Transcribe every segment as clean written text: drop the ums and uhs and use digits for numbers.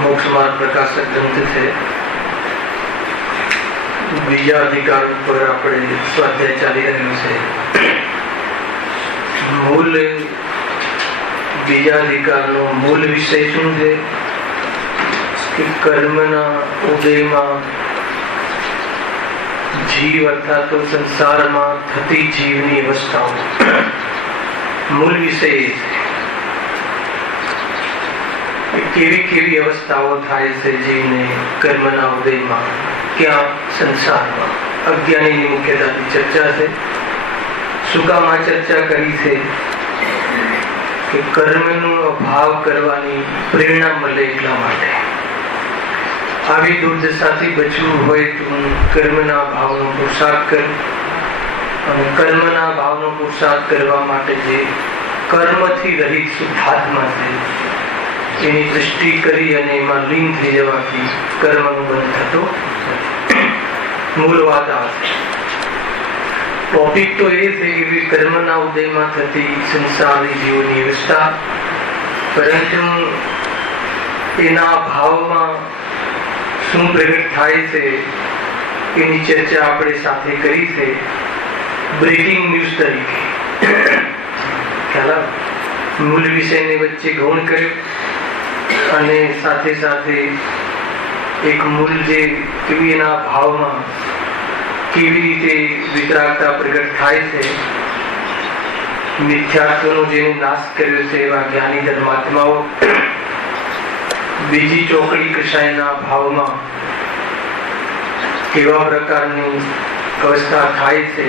मोक्ष मार्ग प्रकाशक ग्रंथ है। बीजा अधिकार पर આપણે સ્વાધ્યાય ચાલી રહ્યો છે। મૂળ બીજા અધિકારનો મૂળ વિષય શું છે કે કર્મના ઉદયમાં જીવ અર્થાત તો સંસારમાં થતી જીવની અવસ્થાઓ મૂળ વિષય કેવી કેવી અવસ્થાઓ થાય છે જીવને કર્મના ઉદયમાં, ક્યાં સંસારમાં। અજ્ઞાનીની મુખ્યતાથી ચર્ચા છે। શું કામ આ ચર્ચા કરી છે કે કર્મનો અભાવ કરવાની પ્રેરણા મળે એટલા માટે। આવી દુર્દશાથી બચવું હોય તો કર્મના ભાવનો પુરુષાર્થ કર, અને કર્મના ભાવનો પુરુષાર્થ કરવા માટે જે કર્મથી રહિત શુદ્ધાત્મા છે એની દૃષ્ટિ કરી અને એમાં લીન થઈ જવાથી કર્મનો બંધ થતો મૂળ વાત આ છે। ટોપિક તો એ છે કે કર્મના ઉદયમાં થતી સંસારી જીવોની અવસ્થા, પરંતુ એના ભાવમાં શું પ્રગટ થાય છે એની ચર્ચા આપણે સાથે કરી છે બ્રેકિંગ ન્યૂઝ તરીકે। ખ્યાલ મૂળ વિષયને વચ્ચે ગૌણ કર્યો અને સાથે સાથે એક મૂળ જે કેવી એના ભાવમાં કેવી રીતે વિતરાગતા પ્રગટ થાય છે, મિથ્યાત્વનો જેને નાશ કર્યો છે એવા જ્ઞાની ધર્માત્માઓ બીજી ચોકડી કશાયના ભાવમાં કેવા પ્રકારની અવસ્થા થાય છે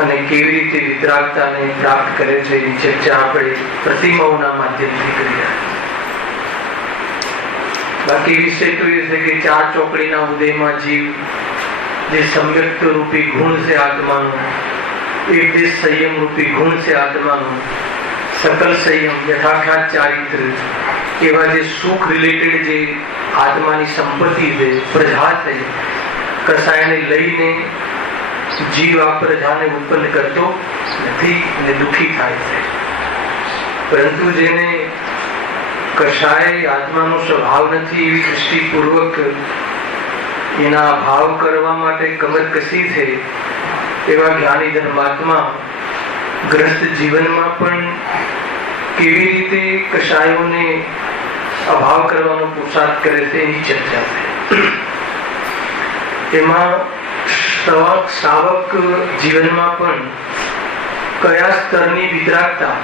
અને કેવી રીતે વિતરાગતાને પ્રાપ્ત કરે છે એની ચર્ચા આપણે પ્રતિમાઓના માધ્યમથી કરી રહ્યા છીએ। બાકી વિષય તો એ છે કે ચાર ચોકડીના ઉદયમાં જીવ જે સંયુક્ત રૂપી ગુણ છે આત્માનો, એક જે સંયમ રૂપી ગુણ છે આત્માનો, सकल संयम यथाख्यात चारित्र एवा जे सुख रिलेटेड जे आत्मानी संपत्ति है प्रजा है कसायने लईने जीव आ प्रजाने उत्पन्न करतो નથી ને દુખી થાય છે। પરંતુ જેને કશાય આત્માનો સ્વભાવ નથી એવી દૃષ્ટિપૂર્વક એના ભાવ કરવા માટે કમર કસી છે એવા જ્ઞાની ધર્માત્મા ગ્રસ્ત જીવનમાં પણ કેવી રીતે કશાયોને અભાવ કરવાનો પુરુષાર્થ કરે છે એની ચર્ચા છે। એમાં શ્રાવક જીવનમાં પણ કયા સ્તરની વિતરાગતા,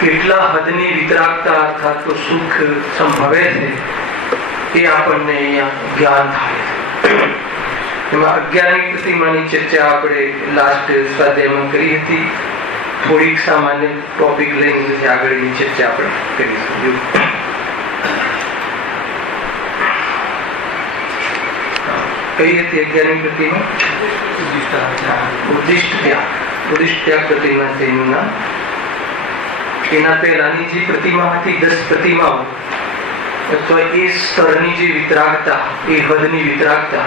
કેટલા હદની વિતરાગતા અર્થાત તો સુખ સંભવે છે એ આપણને અહીંયા જ્ઞાન થાય છે। એમાં 11મી પ્રતિમાની ચર્ચા આપણે લાસ્ટ સ્વાધ્યાયમાં કરી હતી। થોડીક સામાન્ય ટોપિક લઈને આગળની ચર્ચા આપણે કરીશું। કઈ હતી 11મી પ્રતિમા? ઉદ્દિષ્ટ ત્યાગ પ્રતિમા છે એનું નામ। એના પહેલાની જે પ્રતિમા હતી 10 પ્રતિમાઓ અથવા એ સ્તરની જે વિતરાગતા, એ હદની વિતરાગતા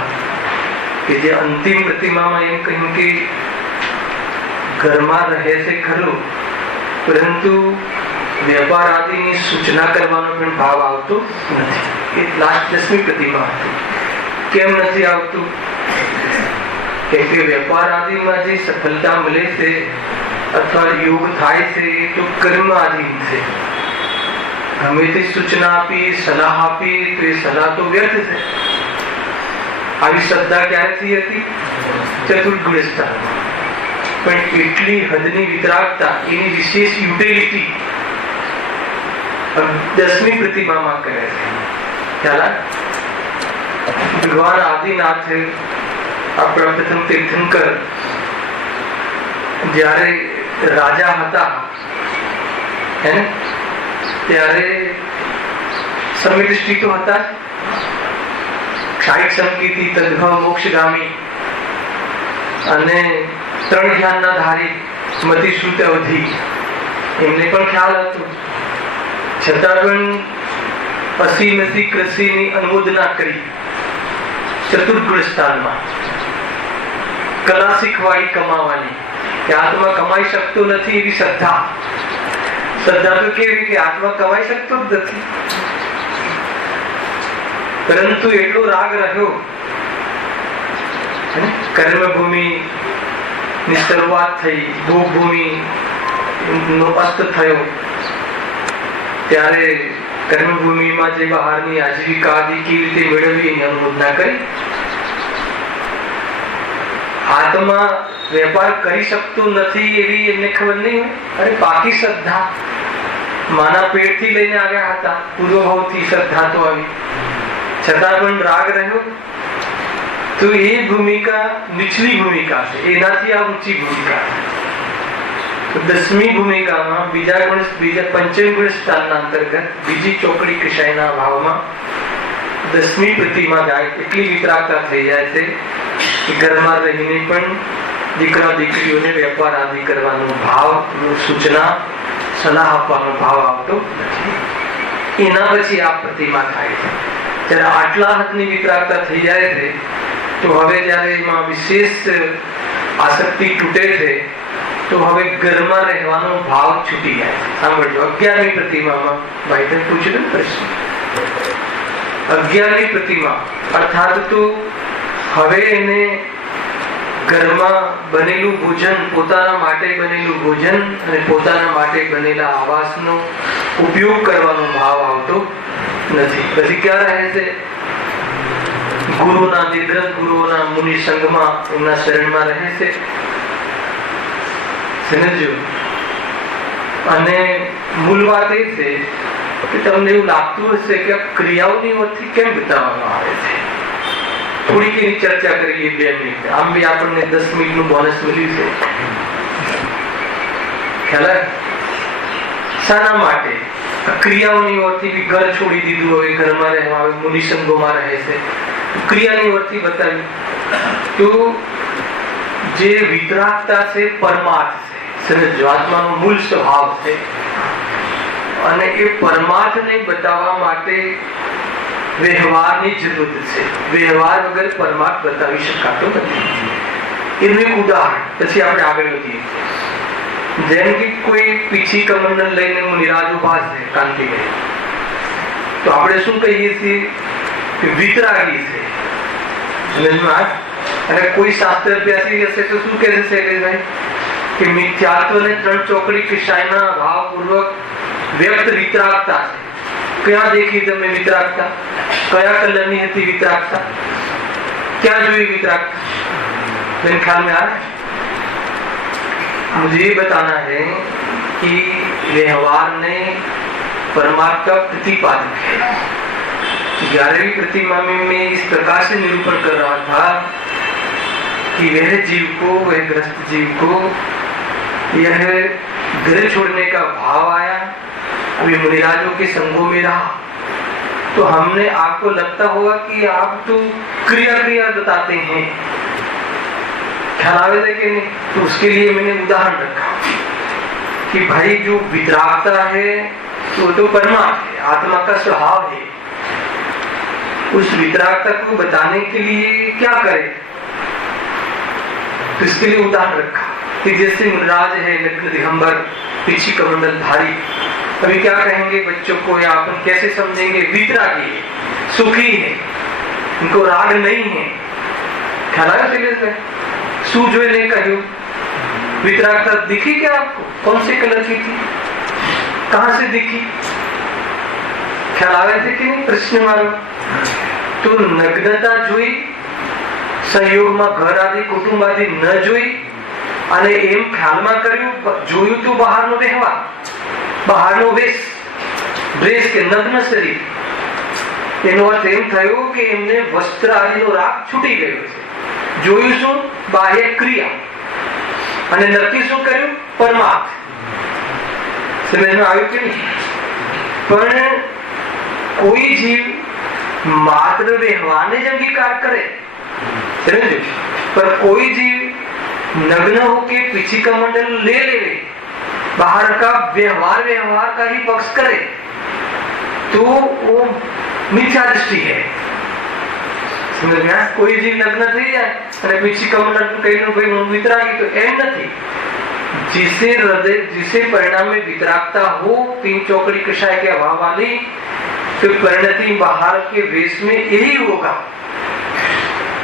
કે જે અંતિમ પ્રતિમામાં એમ કહ્યું કે ઘરમાં રહે છે ખરું, પરંતુ વેપાર આદિની સૂચના કરવાનો પણ ભાવ આવતો નથી। એ લાસ્ટ 10મી પ્રતિમા હતી। કેમ નથી આવતું? કેમ કે વેપાર આદિમાં જે સફળતા મળે છે અથવા યોગ થાય છે એ તો કર્મ આધીન છે। ગમે તે સૂચના આપી, સલાહ આપી તો એ સલાહ તો વ્યર્થ છે। આવી શ્રદ્ધા ક્યારથી હતી? ચતુર્થ ગુણસ્થાનમાં। પણ એટલી હદની વિતરાગતા, એની વિશેષ યુટિલિટી 10મી પ્રતિમામાં કરે છે। ખ્યાલ? ભગવાન આદિનાથ આપણા પ્રથમ તીર્થંકર જ્યારે રાજા હતા હે ને, ત્યારે સમ્યદૃષ્ટિ તો હતા જ. ક્ષાયિક સંકિતિ, તદ્ભવ, મોક્ષગામી અને 3 જ્ઞાનના ધારી મતિ શ્રુત અવધિ, એમને પણ ખ્યાલ હતો. છતાં પણ અસીમતી કૃષિની અનુમોદના કરી. ચતુર્ગુણ સ્થાનમાં કલા શીખવાડી કમાવાની, કે આત્મા કમાઈ શકતો નથી એવી શ્રદ્ધા. શ્રદ્ધા તો કેવી કે આત્મા કમાઈ શકતો જ નથી, પરંતુ એટલો રાગ રહ્યો. કર્મભૂમિ ની શરૂઆત થઈ, ભૂભૂમિ નો અસ્ત થયો, ત્યારે કર્મભૂમિમાં જે બહારની આજીવિકા આદિ કેવી રીતે મેળવવી એની અનુમોદના કરી. આત્મા વેપાર કરી શકતું નથી એવી એમને ખબર નહીં હોય. અરે બાકી શ્રદ્ધા માના પેટથી લઈને આવ્યા હતા, પૂર્વભાવથી શ્રદ્ધા તો આવી, છતાં પણ રાગ રહ્યો. તો એ ભૂમિકા નીચલી ભૂમિકા છે, એનાથી આ ઊંચી ભૂમિકા છે. 10મી ભૂમિકામાં બીજા પંચમ ગુણ સ્થાનના અંતર્ગત બીજી ચોકડી કશાયના ભાવમાં 10મી પ્રતિમા ગાય એટલી વિતરાગતા થઈ જાય છે કે ઘરમાં રહીને પણ દીકરા દીકરીઓને વેપાર આદિ કરવાનો ભાવ, સૂચના, સલાહ આપવાનો ભાવ આવતો નથી. એના પછી આ પ્રતિમા થાય છે. જ્યારે આટલા હદની વિતરાગતા થઈ જાય છે, તો હવે જ્યારે એમાં વિશેષ આસક્તિ તૂટે છે, તો હવે ઘરમાં રહેવાનો ભાવ છૂટી જાય. સાંભળજો, 11મી પ્રતિમામાં ભાઈ પૂછ્યું પ્રશ્ન. 11મી પ્રતિમા અર્થાત તો હવે એને ઘરમાં બનેલું ભોજન, પોતાના માટે બનેલું ભોજન અને પોતાના માટે બનેલા આવાસનો ઉપયોગ કરવાનો ભાવ આવતો નથી. પછી ક્યાં રહે છે? ગુરુના, નિર્ગ્રંથ ગુરુઓના મુનિ સંઘમાં, એમના શરણમાં રહે છે. સમજો. અને મૂળ વાત એ છે કે તમને એવું લાગતું હશે કે આ ક્રિયાઓની ઓરથી કેમ બતાવવામાં આવે છે. થોડીક એની ચર્ચા કરીએ 2 મિનિટ. આમ બી આપણને 10 મિનિટનું બોનસ મળ્યું છે. ખ્યાલ? શાના માટે ક્રિયાઓની ઓરથી બી ઘર છોડી દીધું હોય, ઘરમાં રહેવા આવે, મુનિ સંઘોમાં રહે છે, ક્રિયાની ઓરથી બતાવ્યું. તો જે વિતરાગતા છે પરમાર્થ છે, આત્માનો મૂળ સ્વભાવ છે, અને એ પરમાર્થને બતાવવા માટે વ્યવહારની જરૂર છે. વ્યવહાર વગર પરમાર્થ બતાવી શકાતો નથી. એનું એક ઉદાહરણ પછી આપણે આગળ વધીએ. જેમ કે કોઈ પીછી કમંડલ લઈને મુનિરાજ ઉભા છે કાંતિભાઈ, તો આપણે શું કહીએ છીએ કે વિતરાગી છે. અને કોઈ શાસ્ત્ર અભ્યાસી હશે તો શું કહે છે શૈલેષભાઈ કે મિથ્યાત્વને 3 ચોકડી કિશાયના ભાવપૂર્વક વ્યક્ત વિતરાગતા છે. ક્યાં દેખી તમે વિતરાગતા? કયા કલરની હતી વિતરાગતા? ક્યાં જોઈ वितरागता? मेरे ख्याल में आ रहा है। मुझे ये बताना है कि व्यवहार ने परमात्मा का प्रतिपादन है। 11वीं प्रतिमा में मैं इस प्रकार से निरूपण कर रहा था कि वह जीव को, वह ग्रस्त जीव को यह घर छोड़ने का भाव आया, अभी मुनिराजों के संगों में रहा, तो हमने आपको लगता होगा कि आप तो क्रिया क्रिया बताते हैं, ख्याल आवे कि नहीं? तो उसके लिए मैंने उदाहरण रखा कि भाई जो वितरागता है वो तो परमात्मा है, आत्मा का स्वभाव है। उस वितरागता को बताने के लिए क्या करें, तो इसके लिए उदाहरण रखा कि जैसे मुनिराज है, नग्न दिगंबर, पीछी कमंडल धारी, अभी क्या कहेंगे बच्चों को या अपन कैसे समझेंगे? वितरागी है, सुखी है, इनको राग नहीं है। ख्याल आया से सूझो ने कहूं वितरागता दिखी क्या आपको? कौन से कलर की थी, कहां से दिखी? ख्याल आवे थे कि नहीं? प्रश्न मारो तो नग्नता જોઈ, સંયોગમાં ઘર આદિ કુટુંબ આદિ ન જોઈ અને એમ ખ્યાલમાં કર્યું, જોયું તો બહારનો વ્યવહાર, બહારનો વેશ, ડ્રેસ કે નગ્ન શરીર, એનો અર્થ એમ થયો કે એમને વસ્ત્ર આદિનો રાગ છૂટી ગયો છે. જોયું શું? બાહ્ય ક્રિયા, અને નક્કી શું કર્યું? પરમાર્થ. સમજમાં આવ્યું કે નહીં? પણ કોઈ જીવ માત્ર વ્યવહારને જ અંગીકાર કરે, समझे? पर कोई जीव नग्न होके पीछे का मंडल ले ले, बाहर का व्यवहार का ही पक्ष करे, तो वो मिथ्या दृष्टि है। समझ में? कोई जीव नग्न થઈ જાય અને પીછી કમંડળ કઈનું ભાઈ હું વિતરાગી, તો એમ નથી। जिसे हृदय जिसे परिणाम में वितरागता हो, तीन चौकड़ी कषाय के अभाव वाली, तो परिणति बाहर के वेश में यही होगा।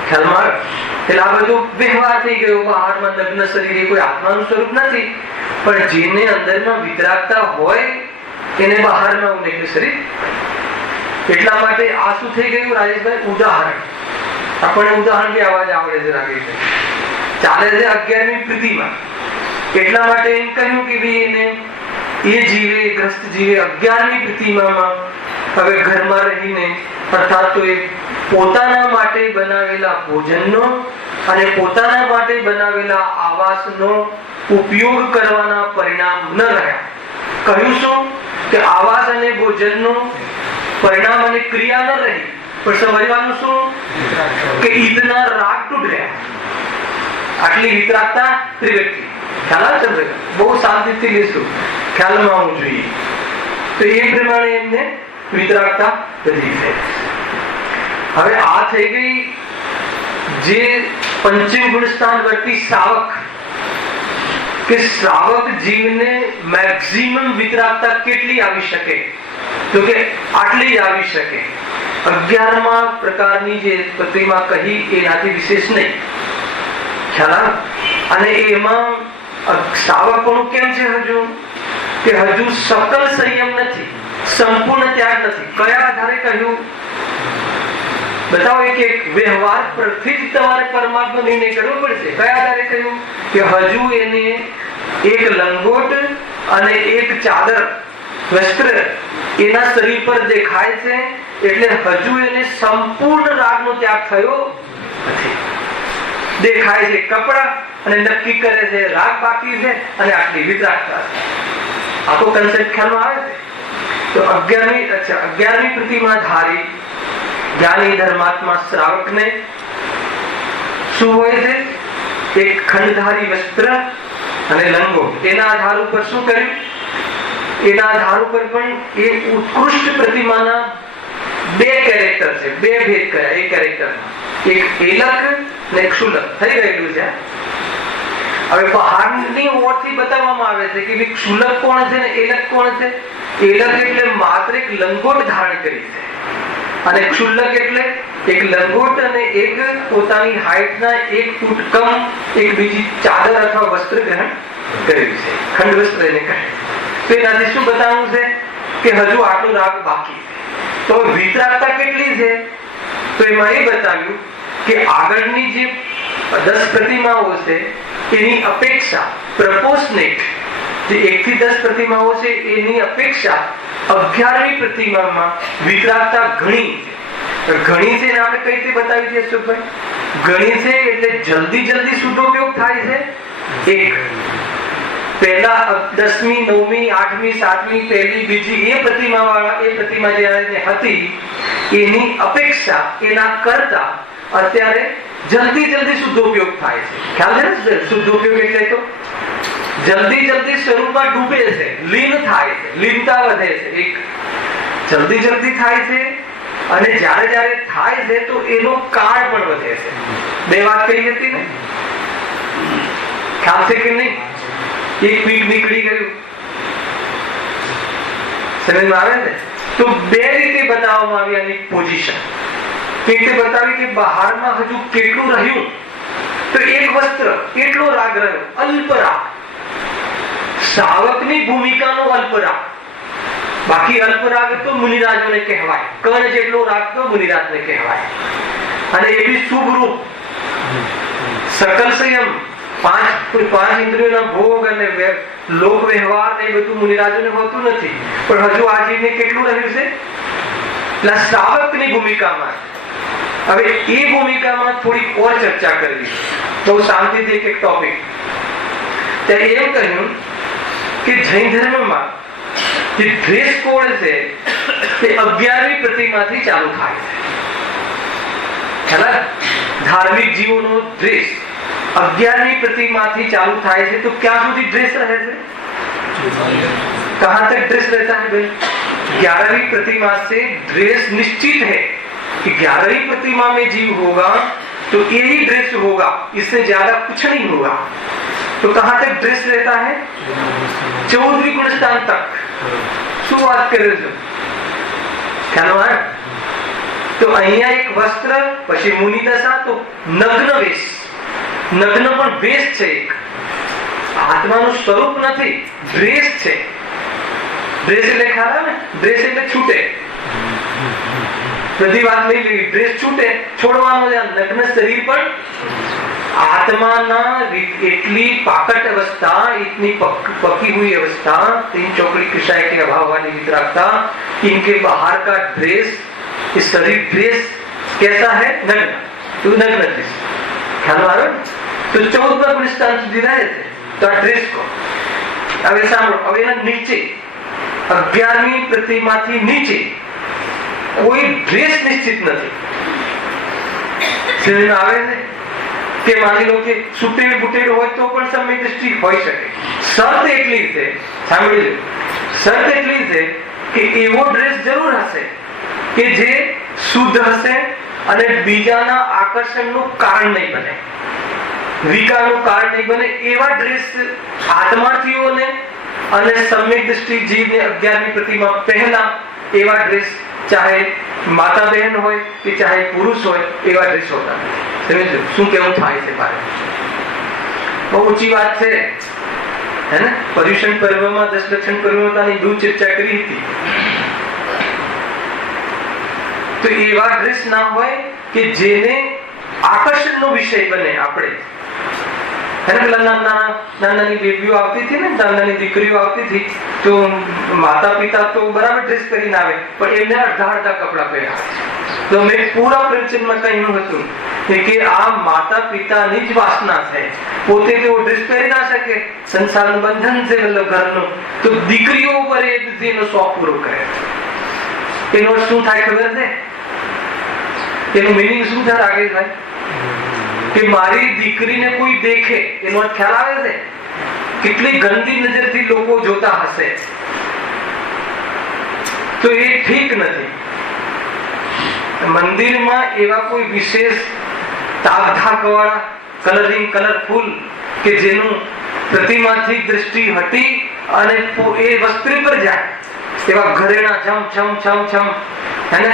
ખ્યાલ માર એટલે આ બધું વ્યવહાર થઈ ગયો, બહારમાં નગ્ન શરીર કોઈ આત્માનું સ્વરૂપ નથી, પણ જેને અંદરમાં વિતરાગતા હોય એને બહારમાં ઉનેલું શરીર। એટલા માટે આ શું થઈ ગયું રાજેશભાઈ? ઉદાહરણ, આપણને ઉદાહરણ બી આવાજ આવડે છે રાકેશ, ચાલે છે 11મી પ્રીતિમાં। એટલા માટે એમ કહ્યું કે ભાઈ એને એ જીવે, ગ્રસ્ત જીવે 11મી પ્રીતિમામાં હવે ઘરમાં રહીને, અર્થાત તો એ પોતાના માટે બનાવેલા ભોજનનો અને પોતાના માટે બનાવેલા આવાસનો ઉપયોગ કરવાના પરિણામ ન રહ્યા। કહ્યું શું કે આવાસ અને ભોજનનો પરિણામ અને ક્રિયા ન રહી, પણ સમજવાનું શું કે ઈદના રાગ તૂટ ગયા, આટલી વિતરાગતા ત્રિવ્યક્તિ। ખ્યાલ આવે છે? બહુ શાંતિથી લેશું, ખ્યાલમાં આવવું જોઈએ। તો એ પ્રમાણે એમને વિતરાગતા વધી છે। હવે આ થઈ ગઈ જે પંચમ ગુણ સ્થાન વર્તી શ્રાવક, કે શ્રાવક જીવને મેક્સિમમ વિતરાગતા કેટલી આવી શકે? તો કે આટલી જ આવી શકે। 11મા પ્રકારની જે પ્રતિમા કહી એનાથી વિશેષ નહીં। ખ્યાલ આવે? અને એમાં શ્રાવકોનું કેમ છે હજુ કે હજુ સકલ સંયમ નથી, સંપૂર્ણ ત્યાગ નથી। કયા આધારે કહ્યું बताओ? एक व्यवहार परથી જ તમારે પરમાત્મા નિર્ણય કરવો પડશે। કયા આધારે કહ્યું કે હજુ એને એક લંગોટ અને એક ચાદર વસ્ત્ર એના શરીર પર દેખાય છે, એટલે હજુ એને સંપૂર્ણ રાગનો ત્યાગ થયો નથી। દેખાય છે કપડા અને નક્કી કરે છે રાગ બાકી છે અને આટલી વિતરાગતા છે। આખો કન્સેપ્ટ ખ્યાલમાં આવે છે? તો 11મી પ્રતિમાધારી ज्ञानी धर्मात्मा श्रावक ने શું હોય છે? એક ખંડધારી વસ્ત્ર અને લંગોટ, એના આધાર ઉપર શું કર્યું? એના આધાર ઉપર પણ એ ઉત્કૃષ્ટ પ્રતિમાના બે કેરેક્ટર છે, બે ભેદ કર્યા એ કેરેક્ટરમાં, એક એલક ને એક શુલક થઈ ગયેલું છે। હવે બહારની ઓરથી બતાવવામાં આવે છે કે શુલક કોણ છે ને એલક કોણ છે? એલક એટલે માત્ર એક લંગોટ ધારણ કરી છે, અને ક્ષુલ્લક એટલે એક લંગોટ અને એક પોતાની હાઈટના 1 ફૂટ કમ એક બીજી ચાદર અથવા વસ્ત્ર ગ્રહણ કર્યું છે, ખંડ વસ્ત્ર એને કહે। તો એનાથી શું બતાવવું છે કે હજુ આટલું રાગ બાકી છે। તો વિતરાગતા કેટલી છે? તો એમાં એ બતાવ્યું કે આગળની જે 10 પ્રતિમાઓ છે એની અપેક્ષા પ્રપોર્શનેટ, જે 1 થી 10 પ્રતિમાઓ છે એની અપેક્ષા 11મી પ્રતિમામાં વિતરાગતા ઘણી છે। ઘણી છે ને આપણે કઈ રીતે બતાવી દઈએ અશોકભાઈ? ઘણી છે એટલે જલ્દી જલ્દી શુદ્ધોપયોગ થાય છે। એક પહેલા 10મી 9મી 8મી 7મી પહેલી બીજી એ પ્રતિમા વાળા એ પ્રતિમા જે હતી એની અપેક્ષા એના કરતા અત્યારે જલ્દી જલ્દી શુદ્ધોપયોગ થાય છે। ખ્યાલ છે ને? શુદ્ધોપયોગ એટલે તો જલ્દી જલ્દી સ્વરૂપમાં ડૂબે છે, લીન થાય છે, લીનતા વધે છે। એક જલ્દી જલ્દી થાય છે અને જ્યારે જ્યારે થાય છે તો એનો કાળ પણ વધે છે। બે વાત કહી હતી ને, ખ્યાલ છે કે નહીં? એક પીક નીકળી ગયું, સમજમાં આવે ને? તો બે રીતે બતાવવામાં આવી આની પોઝિશન। એક રીતે બતાવી કે બહારમાં હજુ કેટલું રહ્યું, તો એક વસ્ત્ર એટલો રાગ રહ્યો, અલ્પ રાગ। શ્રાવકની ભૂમિકાનો અલ્પ રાગ, બાકી અલ્પ રાગ તો મુનિરાજોને કહેવાય, કણ જેટલો રાગ તો મુનિરાજને કહેવાય। અને એ બી શુભ રૂપ, સકલ સંયમ, પાંચ ઇન્દ્રિયોના ભોગ અને લોક વ્યવહાર ને બધું મુનિરાજોને હોતું નથી, પણ હજુ આ જીવને કેટલું રહ્યું છે? એટલે શ્રાવકની ભૂમિકામાં। હવે એ ભૂમિકામાં થોડીક ઓર ચર્ચા કરવી, બહુ શાંતિથી એક ટોપિક। ત્યારે એમ કહ્યું કે જૈન ધર્મમાં જે ડ્રેસ કોડ છે તે 11મી પ્રતિમાથી ચાલુ થાય છે. ધાર્મિક જીવોનો ડ્રેસ 11મી प्रतिमाથી ચાલુ થાય છે. તો ક્યાં સુધી ડ્રેસ રહે છે? कहां तक ड्रेस रहता है भाई? 11वीं प्रतिमा से ड्रेस निश्चित है कि 11वीं प्रतिमा में जीव होगा तो यही ड्रेस होगा, इससे ज्यादा कुछ नहीं होगा. तो कहां तक ड्रेस रहता है? 14वीं गुण स्थान तक. શું વાત કરે છે? ખ્યાલ આવે? તો અહીંયા એક વસ્ત્ર, પછી મુનિ દશા, તો નગ્ન વેશ. નગ્ન પણ વેશ છે, એક આત્માનું સ્વરૂપ નથી, ડ્રેસ છે. ડ્રેસ એટલે ખ્યાલ આવે ને? ડ્રેસ એટલે છૂટે, બધી વાત લઈ લેવી. ડ્રેસ છૂટે, છોડવાનો છે. નગ્ન શરીર પણ आत्मा इतनी पाकट अवस्था, इतनी पकी हुई अवस्था, 3 चौकड़ी कृषाय के अभाव वाली वितरागता, इनके बाहर का ड्रेस, इस शरीर ड्रेस कैसा है? नग्न. तो नग्न ड्रेस ख्याल आ रहा है. तो 14 गुण स्थान સુધી રહે છે. તો આ ડ્રેસ કો હવે સાંભળો. હવે એના નીચે 11મી પ્રતિમાથી નીચે કોઈ ડ્રેસ નિશ્ચિત નથી. સમજમાં આવે છે કે માની લો કે સુટેડ બુટેડ હોય તો પણ સમય દૃષ્ટિ હોઈ શકે. શરત એટલી છે, સાંભળી લો, શરત એટલી છે કે એવો ડ્રેસ જરૂર હશે કે જે શુદ્ધ હશે અને બીજાના આકર્ષણનું કારણ નહીં બને, વિકારનું કારણ નહીં બને. એવા ડ્રેસ આત્માર્થીઓને અને સમ્યક દૃષ્ટિ જીવને 11મી પ્રતિમા પહેલા એવા ડ્રેસ, ચાહે માતા બહેન હોય કે ચાહે પુરુષ હોય, એવા ડ્રેસ હોતા નથી. સમજો શું કેવું થાય છે? મારે બહુ ઊંચી વાત છે હે ને. પર્યુષણ પર્વમાં 10 લક્ષણ પર્વતાની દૂર ચર્ચા કરી હતી. તો એવા ડ્રેસ ના હોય કે જેને આકર્ષણનો વિષય બને. આપણે નાની બેબીઓ આવતી હતી ને, નાની દીકરીઓ આવતી હતી, તો માતા પિતા તો બરાબર ડ્રેસ કરીને આવે, પણ એમને અડધા કપડા પહેર્યા. તો મેં પૂરા પ્રવચનમાં કહ્યું હતું કે આ માતા પિતાની જ વાસના છે. પોતે તેઓ ડ્રેસ પહેરી ના શકે, સંસારનું બંધન છે મતલબ ઘરનું, તો દીકરીઓ ઉપર એનો શોખ પૂરો કરે. એનો શું થાય ખબર છે? એનું મિનિંગ શું થાય આગે ભાઈ? કે મારી દીકરીને કોઈ દેખે, એનો ખ્યાલ આવે છે? કેટલી ગંદી નજરથી લોકો જોતા હશે. તો એ ઠીક નથી. મંદિરમાં એવા કોઈ વિશેષ તાકધાક વાળા, કલરિંગ, કલરફુલ, કે જેનું પ્રતિમાથી દ્રષ્ટિ હટી અને એ વસ્ત્ર પર જાય, એવા ઘરેણા છમ છમ છમ છમ હે ને,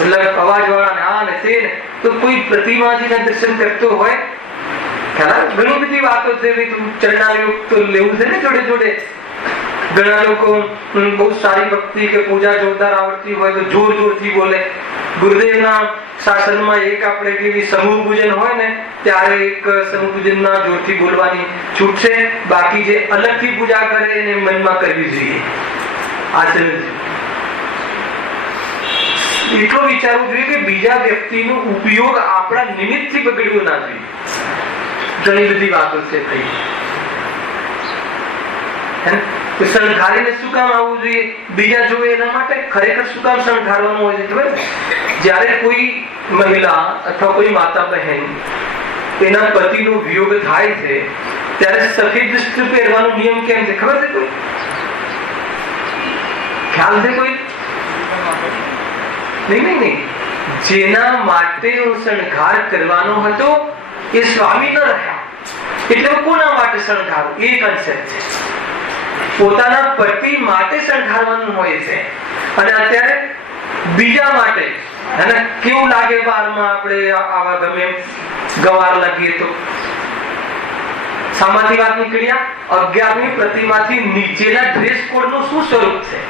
મતલબ અવાજ વાળા ને આ ને તે ને, તો કોઈ પ્રતિમાજીના દર્શન કરતો હોય, ખ્યાલ ઘણી બધી વાતો છે. ચરણાયુક્ત તો લેવું છે ને જોડે જોડે. ઘણા લોકો બહુ સારી ભક્તિ કે પૂજા જોરદાર આવડતી હોય તો જોર જોરથી બોલે. ગુરુદેવના શાસનમાં એક આપણે કેવી સમૂહ પૂજન હોય ને, ત્યારે એક સમૂહ પૂજનના જોરથી બોલવાની છૂટ છે. બાકી જે અલગથી પૂજા કરે એને મનમાં કરવી જોઈએ. આચરણ એટલો વિચારવું જોઈએ કે બીજા વ્યક્તિનો ઉપયોગ આપણા નિમિત્તથી બગડવો ના જોઈએ. ઘણી બધી વાતો છે ભાઈ. શણગારીને શું કામ આવવું જોઈએ? બીજા જોવે એના માટે. ખરેખર શું કામ શણગારવાનું હોય છે ખબર? જ્યારે કોઈ મહિલા અથવા કોઈ માતા બહેન એના પતિનો વિયોગ થાય છે, ત્યારે સફેદ વસ્ત્ર પહેરવાનો નિયમ કેમ છે ખબર છે? કોઈ ખ્યાલ છે? કોઈ નહીં. જેના માટે શણગાર કરવાનો હતો એ સ્વામી ન રહ્યા, એટલે કોના માટે શણગારવું? એ કન્સેપ્ટ છે. પોતાના પતિ માટે શણગારવાનું હોય છે. અને અત્યારે બીજા માટે અને કેવું લાગે બારમાં આપણે આવા ગમે ગવાર લાગીએ તો. સામાથી વાત નીકળ્યા. 11મી પ્રતિમાથી નીચેના ડ્રેસ કોડનું શું સ્વરૂપ છે?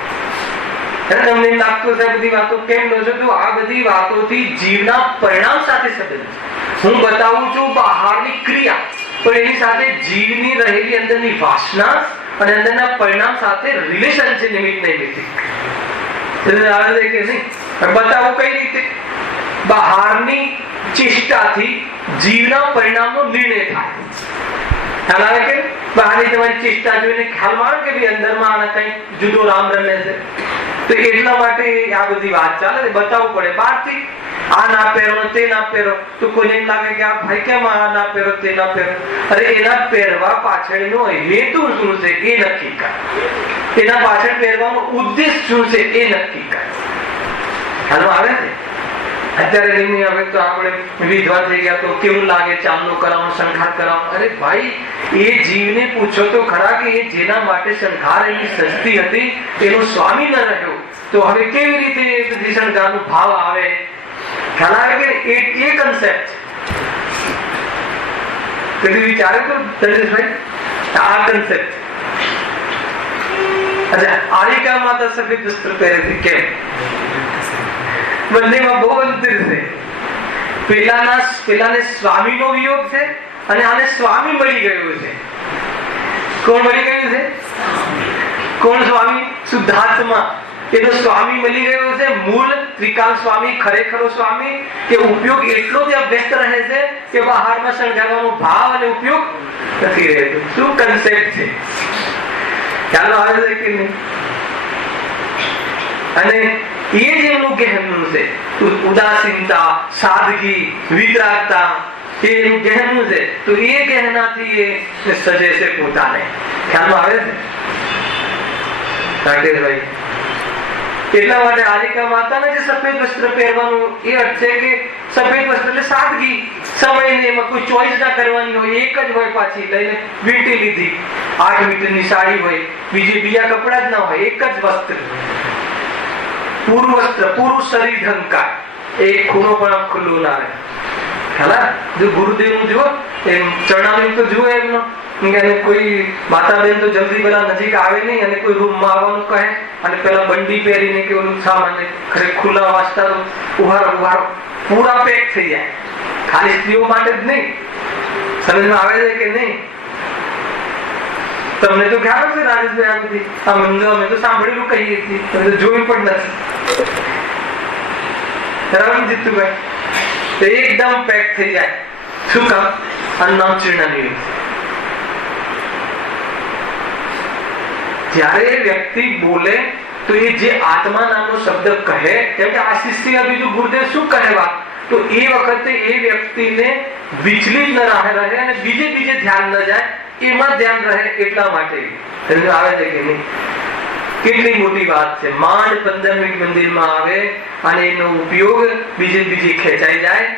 તમને એમ લાગતું હશે બધી વાતો કેમ લો છો? તો આ બધી વાતોથી જીવના પરિણામ સાથે સંબંધ. હું બતાવું છું બહારની ક્રિયા, પણ એની સાથે જીવની રહેલી અંદરની વાસના અને અંદરના પરિણામ સાથે રિલેશન છે, નિમિત્ત નૈમિત્તિક. આવે કે નહીં? બતાવું કઈ રીતે? બહારની ચેષ્ટાથી જીવના પરિણામનો નિર્ણય થાય. ખ્યાલ આવે કે બહારની તમારી ચેષ્ટા જોઈને ખ્યાલ આવે કે ભાઈ અંદરમાં આના કઈ જુદો રામ રમે છે. તો એટલા માટે આ બધી વાત ચાલે, બતાવવું પડે બહારથી. આ ના પહેરો તે ના પહેરો તો કોઈને એમ લાગે કે આ ભાઈ કેમ આ ના પહેરો તે ના પહેરો. અરે એના પહેરવા પાછળનો હેતુ શું છે એ નક્કી કર. એના પાછળ પહેરવાનો ઉદ્દેશ શું છે એ નક્કી કર. ખ્યાલ આવે છે? અત્યારે હવે તો આપણે વિધવા થઈ ગયા તો કેવું લાગે, ચાંદલો કરાવો, શણગાર કરાવો. અરે ભાઈ, એ જીવને પૂછો તો ખરા કે એ જેના માટે શણગાર એની સસ્તી હતી એનો સ્વામી ન રહ્યો તો હવે કેવી રીતે શણગારનો ભાવ આવે? ખ્યાલ આવે કે એ કન્સેપ્ટ કદી વિચારે તો ધનેશભાઈ આ કન્સેપ્ટ. અચ્છા, આરિકા માતા સફેદ વસ્ત્ર પહેરે કેમ? બંનેમાં બહુ અંતર છે. પેલાને સ્વામીનો વિયોગ છે અને આને સ્વામી મળી ગયો છે. કોણ મળી ગયું છે? કોણ સ્વામી? શુદ્ધાત્મા. એનો સ્વામી મળી ગયો છે. મૂળ ત્રિકાલ સ્વામી, ખરેખરો સ્વામી. કે ઉપયોગ એટલો જ વ્યસ્ત રહે છે કે બહારમાં શણગારવાનો ભાવ અને ઉપયોગ નથી રહેતો. શું કન્સેપ્ટ છે? ખ્યાલ આવે છે કે નહીં? અને એ જ એમનું ગહેનું છે. ઉદાસીનતા, સાદગી, વિતરાગતા એ એનું ગહેનું છે. તો એ ગહેનાથી એ સજે છે પોતાને. ખ્યાલમાં આવે છે રાકેશભાઈ? એટલા માટે આલિકા માતાને જે સફેદ વસ્ત્ર પહેરવાનું એ અર્થ છે કે સફેદ વસ્ત્ર એટલે સાદગી. સમયને એમાં કોઈ ચોઈસ ના કરવાની હોય, એક જ હોય. પાછી લઈને વીંટી લીધી, 8 મીટરની સાડી હોય, બીજા કપડા જ ના હોય, એક જ વસ્ત્ર, પૂરું વસ્ત્ર, પૂરું શરીર ઢંકાય, એક ખૂણો પણ ખુલ્લું ના રહે. ખ્યાલ? જો ગુરુદેવ નું જુઓ, એમ ચરણાવ્યું તો જુઓ એમનો. કોઈ માતા બેન તો જલ્દી પેલા નજીક આવે નહીં અને કોઈ રૂમમાં આવવાનું કહે અને પેલા બંડી પહેરીને કે ઓલું સામાન્ય ખરે ખુલ્લા વાંચતા તો ઉભારો પૂરા પેક થઈ જાય. ખાલી સ્ત્રીઓ માટે જ નહીં. સમજમાં આવે છે કે નહીં? તમને તો ખ્યાલ છે રાજેશભાઈ? આ બધી અમે તો સાંભળેલું કહીએ છીએ, તમે તો જોયું પણ નથી. બરાબર જીતુભાઈ? એકદમ પેક થઈ જાય. શું કામ? અન્નચીર્ણની. જ્યારે વ્યક્તિ બોલે તો એ જે આત્મા નામનો શબ્દ કહે, કેમ કે આ શિષ્ય બીજું ગુરુદેવ શું કહેવા, તો એ વખતે એ વ્યક્તિને વિચલિત ન રહે અને બીજે ધ્યાન ન જાય, એમાં ધ્યાન રહે. એટલા માટે આવે છે કે નહીં? કેટલી મોટી વાત છે. માંડ 15 મિનિટ મંદિરમાં આવે અને એનો ઉપયોગ બીજે ખેંચાઈ જાય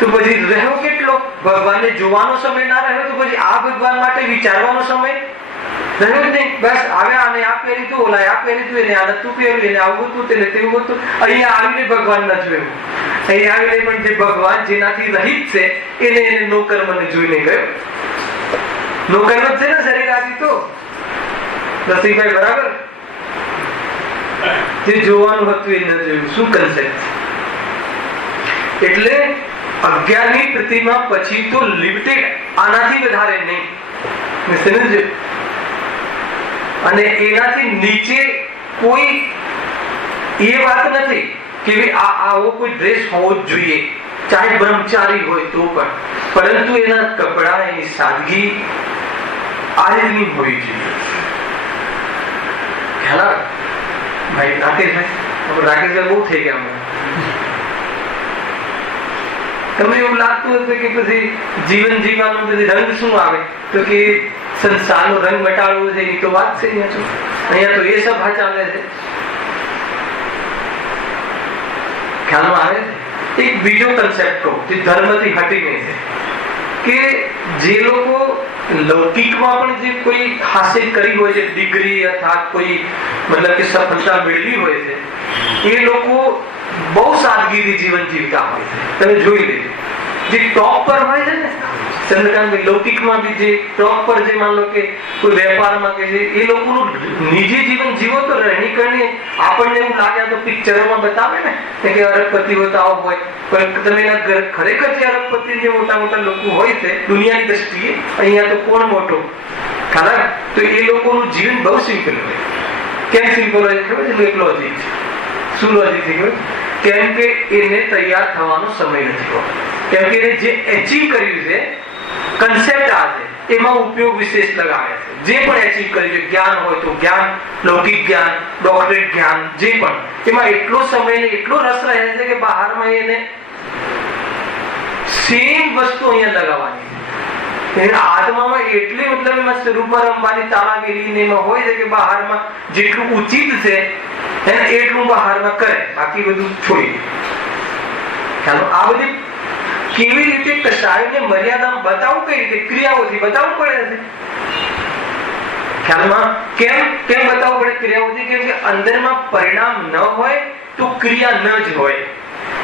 તો પછી રહ્યો કેટલો? ભગવાનને જોવાનો સમય ના રહ્યો તો પછી આ ભગવાન માટે વિચારવાનો સમય રહ્યો જ નહીં. બસ આવ્યા અને આ પહેરી તું, ઓલા આ પહેરી તું, એને આ નતું પહેર્યું, એને આવું હતું, તેને તેવું હતું. અહીંયા આવીને ભગવાન ન જોયું. અહીંયા આવીને પણ જે ભગવાન જેનાથી રહિત છે એને નોકર મને જોઈને ગયો. નોકર જ છે ને શરીર આથી તો રસિકભાઈ, બરાબર? જે જોવાનું હતું એ ન જોયું. શું કન્સેપ્ટ? એટલે 11મી પ્રતિમા પછી તો લિમિટેડ, આનાથી વધારે નહીં. સમજો? અને એનાથી નીચે કોઈ એ વાત નથી કે આવો કોઈ ડ્રેસ હોવો જ જોઈએ, ચાહે બ્રહ્મચારી હોય તો પણ. પરંતુ એના કપડા, એની સાદગી આ રીતની હોવી જોઈએ. ખ્યાલ આવે ભાઈ? રાકેશભાઈ બહુ થઈ ગયા. તમને એવું લાગતું હતું કે પછી જીવન જીવવાનું પછી રંગ શું આવે, તો કે સંસારનો રંગ મટાડવો છે, એ તો વાત છે. અહીંયા તો એ સભા ચાલે છે. ખ્યાલમાં આવે છે? એક બીજો કન્સેપ્ટ કહું જે ધર્મથી હટીને છે કે જે લોકો લૌકિકમાં પણ જે કોઈ હાસિલ કરી હોય છે, ડિગ્રી અથવા કોઈ મતલબ કે સફળતા મેળવી હોય છે, એ લોકો બહુ સાદગીથી જીવન જીવતા હોય છે. તમે જોઈ લેજો જે ટોપ પર હોય છે ને, ચંદ્રકાંત લૌકિકમાં બી જે ટોપ પર જે માન લો કે કોઈ વેપારમાં કે છે, એ લોકોનું નિજી જીવન જીવો તો રહેણી કરણી આપણને એવું લાગે તો પિક્ચરોમાં બતાવે ને કે અરબપતિ હોય તો આવું હોય, પણ તમે એના ખરેખર જે અરબપતિ જે મોટા લોકો હોય છે દુનિયાની દ્રષ્ટિએ, અહીંયા તો કોણ મોટો ખરા, તો એ લોકોનું જીવન બહુ સિમ્પલ હોય. કેમ સિમ્પલ હોય ખબર છે? એક લોજિક છે. શું લોજિક છે ખબર? કેમ કે એને તૈયાર થવાનો સમય નથી હોતો. કેમ કે એને જે એચીવ કર્યું છે કન્સેપ્ટ આ છે, એમાં ઉપયોગ વિશેષ લગાવે છે. જે પણ એચીવ કરી છે, જ્ઞાન હોય તો જ્ઞાન, લૌકિક જ્ઞાન, ડોક્ટરેટ જ્ઞાન, જે પણ, એમાં એટલો સમય ને એટલો રસ રહે છે કે બહારમાં એને સેમ વસ્તુ અહીંયા લગાવવાની છે. આત્મામાં એટલી મતલબ એમાં રૂપા રમવાની તારાગીરી એમાં હોય છે કે બહારમાં જેટલું ઉચિત છે એને એટલું બહારમાં કરે, બાકી બધું છોડી. ચાલો આ બધી કેવી રીતે કશાયને મર્યાદા બતાવવું, કઈ રીતે ક્રિયાઓથી બતાવવું પડે છે. ખ્યાલમાં કેમ બતાવવું પડે ક્રિયાઓથી? કેમ કે અંદરમાં પરિણામ ન હોય તો ક્રિયા ન જ હોય.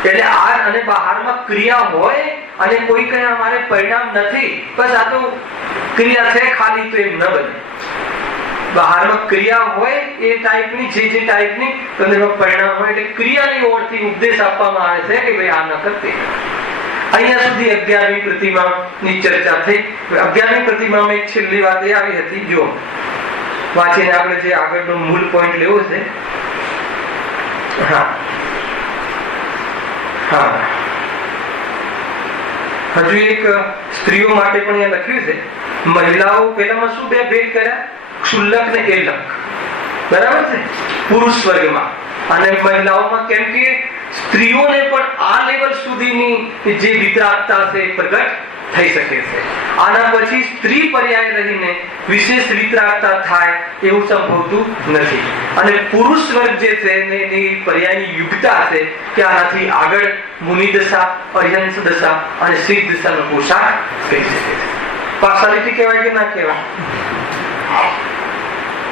એટલે આ અને બહારમાં ક્રિયા હોય અને કોઈ કહે અમારે પરિણામ નથી, બસ આ તો ક્રિયા છે ખાલી, તો એમ ન બને. બહારમાં ક્રિયા હોય એ ટાઈપની, જે ટાઈપની, તો એમાં પરિણામ હોય. એટલે ક્રિયાની ઓળથી ઉપદેશ આપવામાં આવે છે કે ભાઈ આ ન કરતી. અહીંયા સુધી 11મી પ્રતિમાની ચર્ચા થઈ. 11મી પ્રતિમામાં એક છેલ્લી વાત એ આવી હતી, જો વાંચીને આપણે જે આગળનો મૂળ પોઈન્ટ લેવો છે. હજુ એક સ્ત્રીઓ માટે પણ અહીંયા લખ્યું છે. મહિલાઓ પેલામાં શું બે ભેદ કર્યા? ક્ષુલ્લક ને એલક, બરાબર છે, પુરુષ વર્ગમાં. અને મહિલાઓમાં કેમ કે સ્ત્રીઓને પણ આ લેવલ સુધીની જે વિતરાગતા છે પ્રગટ થઈ શકે છે. આના પછી સ્ત્રી પર્યાય રહીને વિશેષ વિતરાગતા થાય એવું સંભવતું નથી. અને પુરુષ વર્ગ જે છે એની પર્યાયની યુગતા છે કે આનાથી આગળ મુનિ દશા, અર્યંશ દશા અને સિદ્ધ દશાનો પોશાક કરી શકે છે. પાર્સાલિટી કહેવાય કે ના કહેવાય?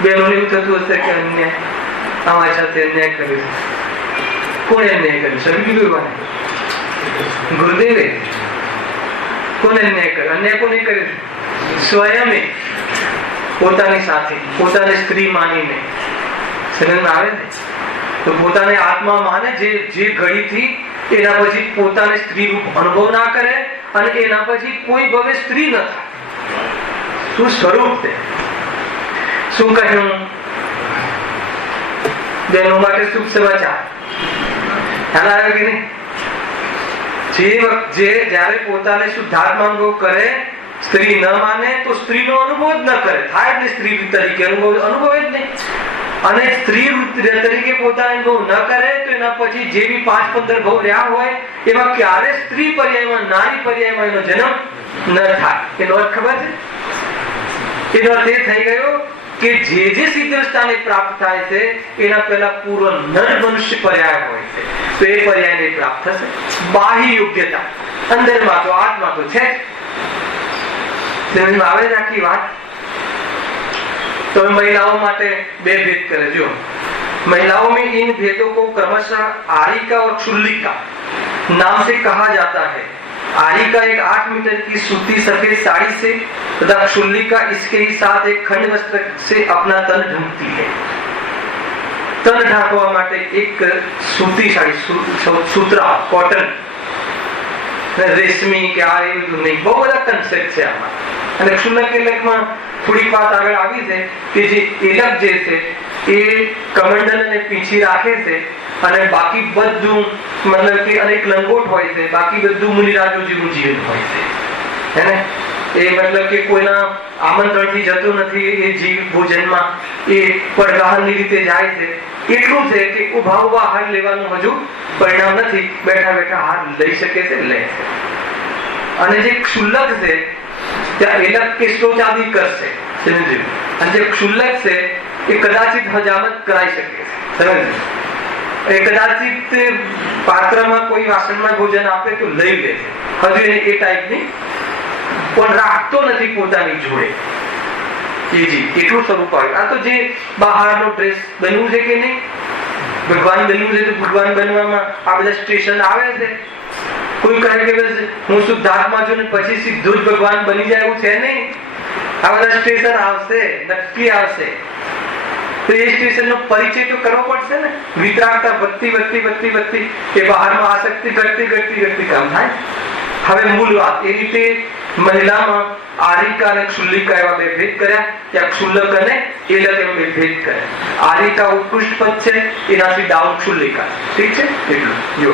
બહેનોને એવું થતું હશે કે અન્ય અમારી સાથે અન્યાય કર્યો છે. કોણે અન્યાય કર્યો? સબી ભગવાને, ગુરુદેવે. કોને અન્યાય કર્યો? અન્યાય કોને કર્યો? સ્વયમે, પોતાની સાથે, પોતાની સ્ત્રી માનીને. સમજમાં આવે ને? તો પોતાને આત્મા માને, જે ઘડીથી એના પછી પોતાને સ્ત્રી રૂપ અનુભવ ના કરે અને એના પછી કોઈ ભવે સ્ત્રી ન થાય. શું સ્વરૂપ છે? શું કહ્યું? બહેનો માટે શુભ સમાચાર. ખ્યાલ આવે કે નહીં? જ્યારે પોતાને શુદ્ધાત્મા અનુભવ કરે, સ્ત્રી ન માને તો સ્ત્રીનો અનુભવ જ ન કરે, થાય જ નહીં. સ્ત્રી તરીકે અનુભવ જ નહીં. અને સ્ત્રી તરીકે પોતાનો અનુભવ ન કરે તો એના પછી જે બી 5-15 ભવ રહ્યા હોય એમાં ક્યારે સ્ત્રી પર્યાયમાં, નારી પર્યાયમાં એનો જન્મ ન થાય. એનો અર્થ ખબર છે? એનો અર્થ એ થઈ ગયો કે જે સિદ્ધસ્થાને પ્રાપ્ત થાય છે એના પહેલા પૂર્વ નર મનુષ્ય પર્યાય હોય છે, તો એ પર્યાયને પ્રાપ્ત થશે. બાહ્ય યોગ્યતા અંદરમાં તો આત્મા તો છે જ. આવે છે આખી વાત. तो महिलाओं माटे बे भेद करे. जो महिलाओं में इन भेदों को क्रमशः आरिका और क्षुल्लिका नाम से कहा जाता है. आरिका एक 8 मीटर की सूती सफेद साड़ी से तथा क्षुल्लिका इसके ही साथ एक खंड वस्त्र से अपना तन ढूंढती है. तन ढांकवा माटे एक सूती साड़ी, सूत्रा, कॉटन, રેશમી કે આ એવું નહીં, બહુ બધા કન્સેપ્ટ છે આમાં. અને ક્ષુલ્લક એલકમાં થોડીક વાત આગળ આવી છે કે જે એલક જે છે એ કમંડલ અને પીંછી રાખે છે અને બાકી બધું મતલબ કે અનેક લંગોટ હોય છે, બાકી બધું મુનિરાજો જેવું જીવન હોય છે. હે ને? એ મતલબ કે કોઈના આમંત્રણથી જતો નથી એ જીવ ભોજનમાં, એ પડઘાહની રીતે જાય છે. એટલું છે કે ઉભા ઉભા હાર લેવાનું હજુ પરિણામ નથી, બેઠા બેઠા હાર લઈ શકે છે, લે છે. અને જે ક્ષુલ્લક છે ત્યાં એલક કે સ્ટોચાદી કરશે, સમજ્યું? અને જે ક્ષુલ્લક છે એ કદાચિત હજામત કરાઈ શકે છે, સમજ્યું? એ કદાચિત પાત્રમાં કોઈ વાસણમાં ભોજન આપે તો લઈ લે છે, હજુ એ ટાઈપની પણ રાખતો નથી પોતાની જોડે. એટલું સ્વરૂપ આવ્યું. આ તો જે બહારનો ડ્રેસ બનવું છે કે નહીં, ભગવાન બનવું છે તો ભગવાન બનવામાં આ બધા સ્ટેશન આવે છે. કોઈ કહે કે બસ હું શુદ્ધાત્મા છું ને પછી સીધું જ ભગવાન બની જાય એવું છે નહીં. આ બધા સ્ટેશન આવશે, નક્કી આવશે. તો એ સ્ટેશનનો પરિચય તો કરવો પડશે ને. વિતરાગતા વધતી એ બહારમાં આસક્તિ ઘટતી કામ થાય. હવે મૂળ વાત એ રીતે મહિલામાં આરિકા અને ક્ષુલ્લિકા એવા બે ભેદ કર્યા, ત્યાં ક્ષુલ્લક અને એલક એમ બે ભેદ કર્યા. આરિકા ઉત્કૃષ્ટ પદ છે, એનાથી ડાઉન ક્ષુલ્લિકા. ઠીક છે? એટલું જો.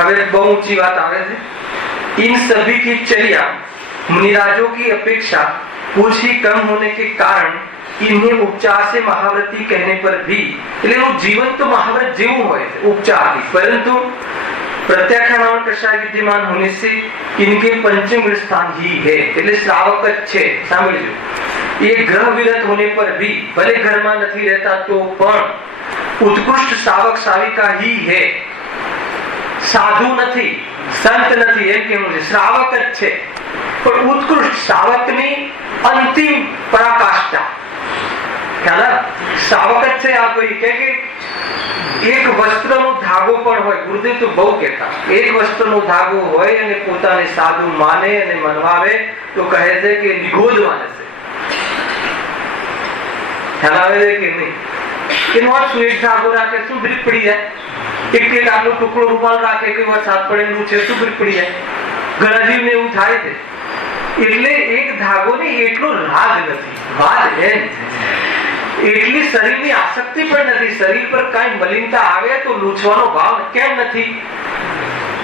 હવે બહુ ઊંચી વાત આવે છે। इन सभी की चर्या मुनिराजों की अपेक्षा कुछ ही कम होने के कारण इन्हें उपचार से महाव्रती कहने पर भी, એટલે એનું જીવન તો મહાવ્રત જેવું હોય છે ઉપચારથી, પરંતુ प्रत्याख्यान और कषाय विद्यमान होने से इनके पंचम स्थान ही है, એટલે શ્રાવક જ છે। સાંભળજો, ये ग्रह विरत होने पर भी, भले घर में नहीं रहता तो पण उत्कृष्ट श्रावक श्राविका ही है। साधु नहीं, संत नहीं, एम कहेવું છે, શ્રાવક જ છે, પણ ઉત્કૃષ્ટ શ્રાવકની અંતિમ પરાકાષ્ઠા। ખ્યાલ? શ્રાવક જ છે આ કોઈ કે એક વસ્ત્રનો ધાગો પણ હોય, ગુરુદેવ તો બહુ કહેતા, એક વસ્ત્રનો ધાગો હોય અને પોતાને સાધુ માને અને મનવાવે તો કહે છે કે નિગોદ માને છે। ખ્યાલ આવે છે કે નહીં? એનો અર્થ શું? એક ધાગો રાખે શું બ્રીક પડી જાય, એક આટલો ટુકડો રૂમાલ રાખે કે વરસાદ પડેલું છે શું બ્રીક પડી જાય, ઘણા જીવને એવું થાય છે। એટલે એક ધાગો ને એટલો રાગ નથી, વાત એમ એટલી શરીરની આસક્તિ પણ નથી। શરીર પર કઈ મલિનતા આવે તો લૂછવાનો ભાવ કેમ નથી?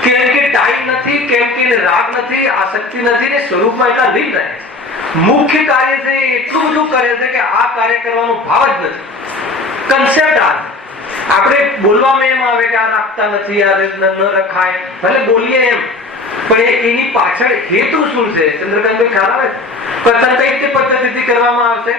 કેમ કે ટાઈમ નથી, કેમ કે રાગ નથી, આસક્તિ નથી ને સ્વરૂપમાં એટલા લીન રહે છે। મુખ્ય કાર્ય છે એટલું બધું કરે છે કે આ કાર્ય કરવાનો ભાવ જ નથી। કન્સેપ્ટ આ આપણે બોલવામાં એમ આવે કે આ રાખતા નથી, આ ન રખાય, ભલે બોલીએ એમ, પણ એની પાછળ હેતુ શું છે? ચંદ્રકાંત ખ્યાલ આવે? કથન કઈ રીતે પદ્ધતિથી કરવામાં આવશે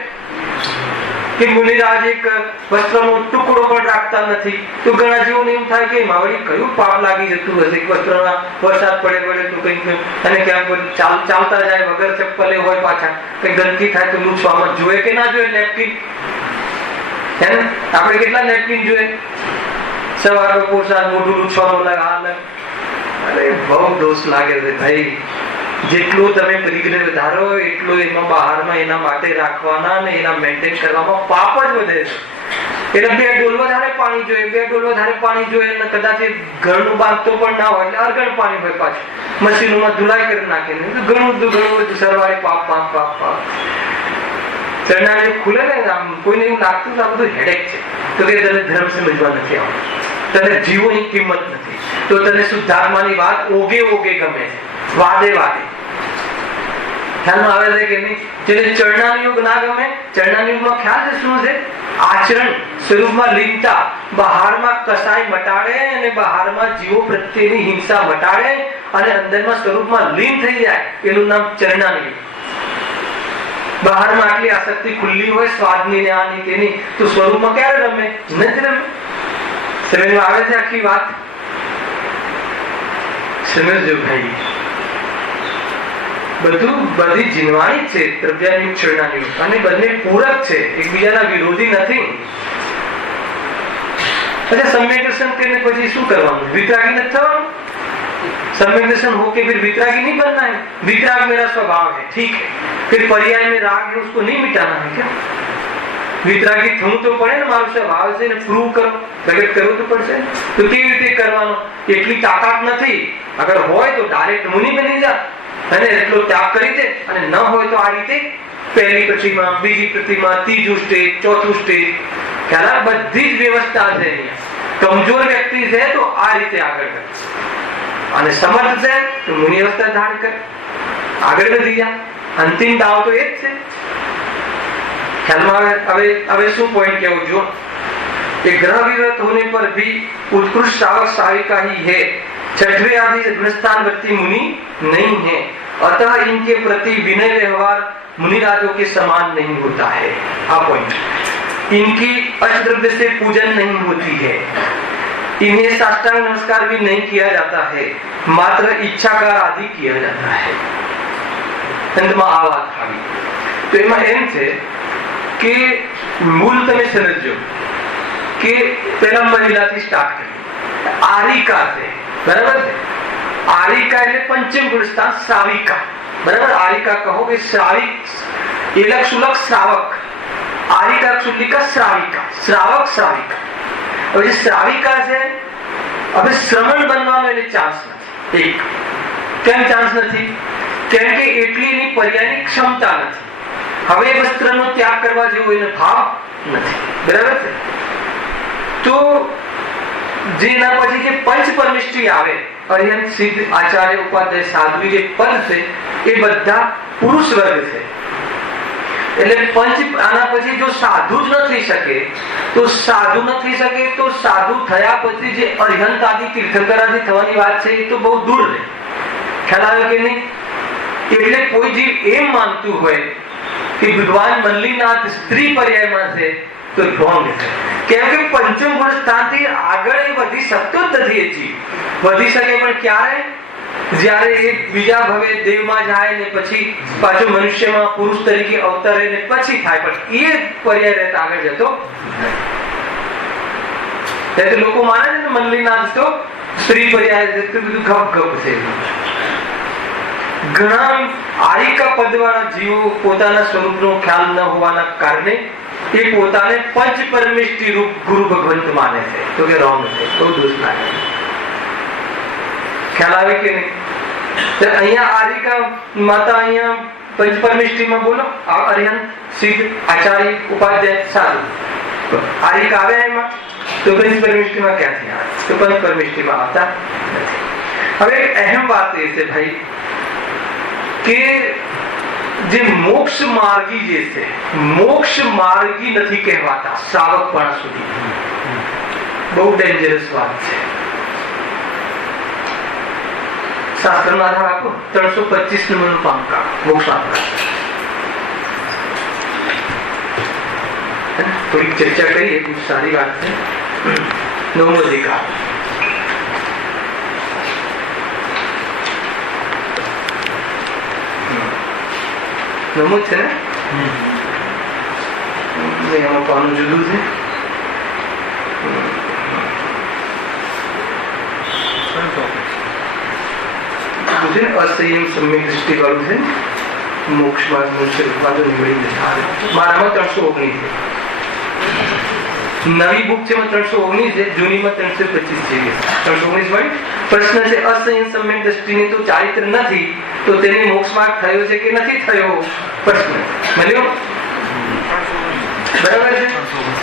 કે મુનિરાજ એક વસ્ત્રનો ટુકડો પણ રાખતા નથી, તો ઘણા જીવોને એમ થાય કે માવડી કયું પાપ લાગી જતું હશે, વસ્ત્રમાં વરસાદ પડે તો કઈ અને ક્યાંક ચાલતા જાય વગર ચપ્પલે હોય, પાછા કઈ ગંદકી થાય તો લૂછવામાં જોઈએ કે ના જોઈએ? નેપકિન હે ને, આપણે કેટલા નેપકિન જોઈએ? સવાર બપોર સાંજ મોઢું લૂછવાનું લાગે, અરે બહુ દોષ લાગે છે ભાઈ। જેટલું તમે પરિગ્રહ વધારો એટલું એમાં બહારમાં એના માટે રાખવાના ને એના મેન્ટેન કરવામાં પાપ જ વધે છે। એટલે 2 ડોલ વધારે પાણી જોઈએ, 2 ડોલ વધારે પાણી જોઈએ, અને કદાચ ઘરનું બાંધતો પણ ના હોય એટલે અર્ગણ પાણી હોય, પાછું મશીનોમાં ધુલાઈ કરી નાખે, ઘણું સરવાળે પાપ પાપ પાપ પાપ। ચરણા જે ખુલે ને આમ કોઈને એવું લાગતું આ બધું હેડેક છે, તો કે તને ધર્મ સમજવા નથી આવતું, તને જીવોની કિંમત નથી, તો તને શુદ્ધાત્માની વાત ઓગે ગમે, વાદે વાદે। ખ્યાલમાં આવે છે કે નહીં? જેને ચરણાનો યોગ ના ગમે, ચરણાનો યોગમાં ખ્યાલ છે શું છે? આચરણ સ્વરૂપમાં લીનતા, બહારમાં કસાય મટાડે અને બહારમાં જીવો પ્રત્યેની હિંસા મટાડે અને અંદરમાં સ્વરૂપમાં લીન થઈ જાય, એનું નામ ચરણાનો યોગ। બહારમાં આટલી આસક્તિ ખુલ્લી હોય સ્વાદની ને આની તેની, તો સ્વરૂપમાં ક્યારે રમે? નથી રમે। સમજમાં આવે છે આખી વાત? સમજો ભાઈ, બધી જીનવાણી છે દ્રવ્યાયુગ ચરણાયુગ, અને બંને પૂરક છે, એકબીજાના વિરોધી નથી। अच्छा, सम्यक दर्शन करने પછી શું કરવાનું? વિતરાગી નથી થવાનું। सम्यक दर्शन होके फिर वितरागी नहीं बनना है। वितराग मेरा स्वभाव है, ठीक है, फिर पर्याय में राग है उसको नहीं मिटाना है क्या? वितरागी થવું તો પડે ને, મારો સ્વભાવ છે ને પ્રૂવ કરો, પ્રગટ કરવું તો પડશે। તો કેવી રીતે કરવાનો? એટલી તાકાત નથી, અગર હોય તો ડાયરેક્ટ મુનિ બની જા અને એટલો ત્યાગ કરી દે, અને ન હોય તો આ રીતે પહેલી પ્રતિમા, બીજી પ્રતિમા, ત્રીજું સ્ટેજ, ચોથું સ્ટેજ, ખ્યાલ? બધી જ વ્યવસ્થા છે અહીંયા। કમજોર વ્યક્તિ છે તો આ રીતે આગળ કરે, અને સમર્થ છે તો મુનિ અવસ્થા ધારણ કરે, આગળ વધી જા। અંતિમ દાવ તો એ જ છે। ખ્યાલમાં હવે શું પોઈન્ટ કેવું જો? कि ग्रह विरत होने पर भी उत्कृष्ट श्रावक श्राविका ही है, छठवें आदि गुणस्थानवर्ती मुनि नहीं है, अतः इनके प्रति विनय व्यवहार मुनिराजों के समान नहीं होता है। आ पॉइंट। इनकी अष्टद्रव्य से पूजन नहीं होती है, इन्हें साष्टांग नमस्कार भी नहीं किया जाता है, मात्र इच्छाकार आदि किया जाता है। अंतમાં આ વાત આવી તો એમાં એમ છે કે મૂળ તમે સમજો કે પહેલા મહિલાથી સ્ટાર્ટ કરી, આરિકા છે, બરાબર છે? આરિકા એટલે પંચમ ગુણસ્થાન શ્રાવિકા, બરાબર? આરિકા કહો કે શ્રાવિક, એલક સુલક શ્રાવક, આરિકા સુલિકા શ્રાવિકા, શ્રાવક શ્રાવિકા। હવે જે શ્રાવિકા છે, હવે શ્રમણ બનવાનો એને ચાન્સ નથી। એક કેમ ચાન્સ નથી? કેમ કે એટલી એની પર્યાયની ક્ષમતા નથી, હવે વસ્ત્રનો ત્યાગ કરવા જેવો એનો ભાવ નથી, બરાબર છે? તો જેના પછી જે પંચ પરમિષ્ટિ આવે, અરિહંત, સિદ્ધ, આચાર્ય, ઉપાધ્યાય, સાધ્વી જે પદ છે એ બધા પુરુષ વર્ગ છે. એટલે પંચ આના પછી જો સાધુ જ ન થઈ શકે તો સાધુ થયા પછી જે અરિહંત આદિ તીર્થંકર આદિ થવાની વાત છે એ તો બહુ દૂર રહે. ખ્યાલ આવે કે નહીં? એટલે કોઈ જીવ એમ માનતું હોય કે ભગવાન મલ્લીનાથ સ્ત્રી પર્યાયમાં છે તો રોંગ છે. કેમ કે પંચમ ગુણ સ્થાનથી આગળ એ વધી શકતો જ નથી. એ જીવ વધી શકે પણ ક્યારે? જ્યારે એ બીજા ભવે દેવમાં જાય ને પછી પાછો મનુષ્યમાં પુરુષ તરીકે અવતરે ને પછી થાય, પણ એ પર્યાય રહેતા આગળ જતો નથી. લોકો માને છે ને મલ્લીનાથ તો સ્ત્રી પર્યાય બધું ગપ છે. ઘણા આરિકા પદવાળા જીવો પોતાના સ્વરૂપનો ખ્યાલ ન હોવાના કારણે એ પોતાને પંચ પરમિષ્ટિ રૂપ ગુરુ ભગવંત માને છે. તો કે રોંગ છે, બહુ દોષ લાગે. ખ્યાલ આવે કે નહીં? અહીંયા આરિકા માતા અહીંયા પંચ પરમિષ્ટિમાં બોલો, અરિહંત, સિદ્ધ, આચાર્ય, ઉપાધ્યાય, સાધુ. આરિકા આવે એમાં તો પંચ પરમિષ્ટિમાં ક્યાંથી આવે? તો પંચ પરમિષ્ટિમાં આવતા નથી. હવે અહેમ વાત એ છે ભાઈ કે જે મોક્ષ માર્ગી જે છે, મોક્ષ માર્ગી નથી કહેવાતા શ્રાવકપણા સુધી. બહુ ડેન્જરસ વાત છે. શાસ્ત્રનો આધાર આપો. 325 નંબરનું પામકા મોક્ષ આપણા. થોડીક ચર્ચા કરીએ, બહુ સારી વાત છે. નવમો અધિકાર. નમો છે ને? એમાં પાનું જુદું છે. અસંયમ સમ્યક દૃષ્ટિ વાળું છે. મોક્ષ માર્ગ મારામાં 319 છે. નવી બુક છે 319 છે, જૂનીમાં 325 છે. 319 વાળી પ્રશ્ન છે અસંયમ સમ્યક દૃષ્ટિની તો ચારિત્ર નથી તો તેને મોક્ષ માર્ગ થયો છે કે નથી થયો? પ્રશ્ન મળ્યો? બરાબર છે.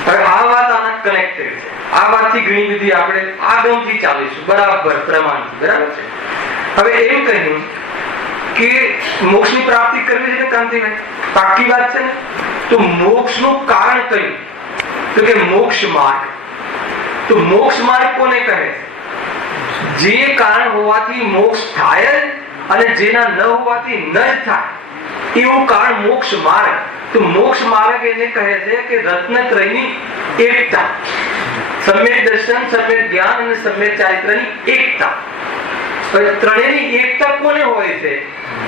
હવે આ વાત આના કનેક્ટેડ છે. આ વાતથી ઘણી બધી આપણે આગમથી ચાલીશું બરાબર પ્રમાણથી. બરાબર છે. હવે એમ કહ્યું કે મોક્ષની પ્રાપ્તિ કરવી છે કે કાંતિભાઈ? પાકી વાત છે ને? તો મોક્ષનું કારણ કયું? તો કે મોક્ષ માર્ગ. તો મોક્ષ માર્ગ કોને કહે? જે કારણ હોવાથી મોક્ષ થાય અને જેના ન હોવાથી ન જ થાય એવું કારણ મોક્ષ માર્ગ. તો મોક્ષ માર્ગ એને કહે છે કે રત્નત્રયની એકતા, સમ્યક દર્શન, સમ્યક જ્ઞાન અને સમ્યક ચારિત્રની એકતા. ત્રણેયની એકતા કોને હોય છે?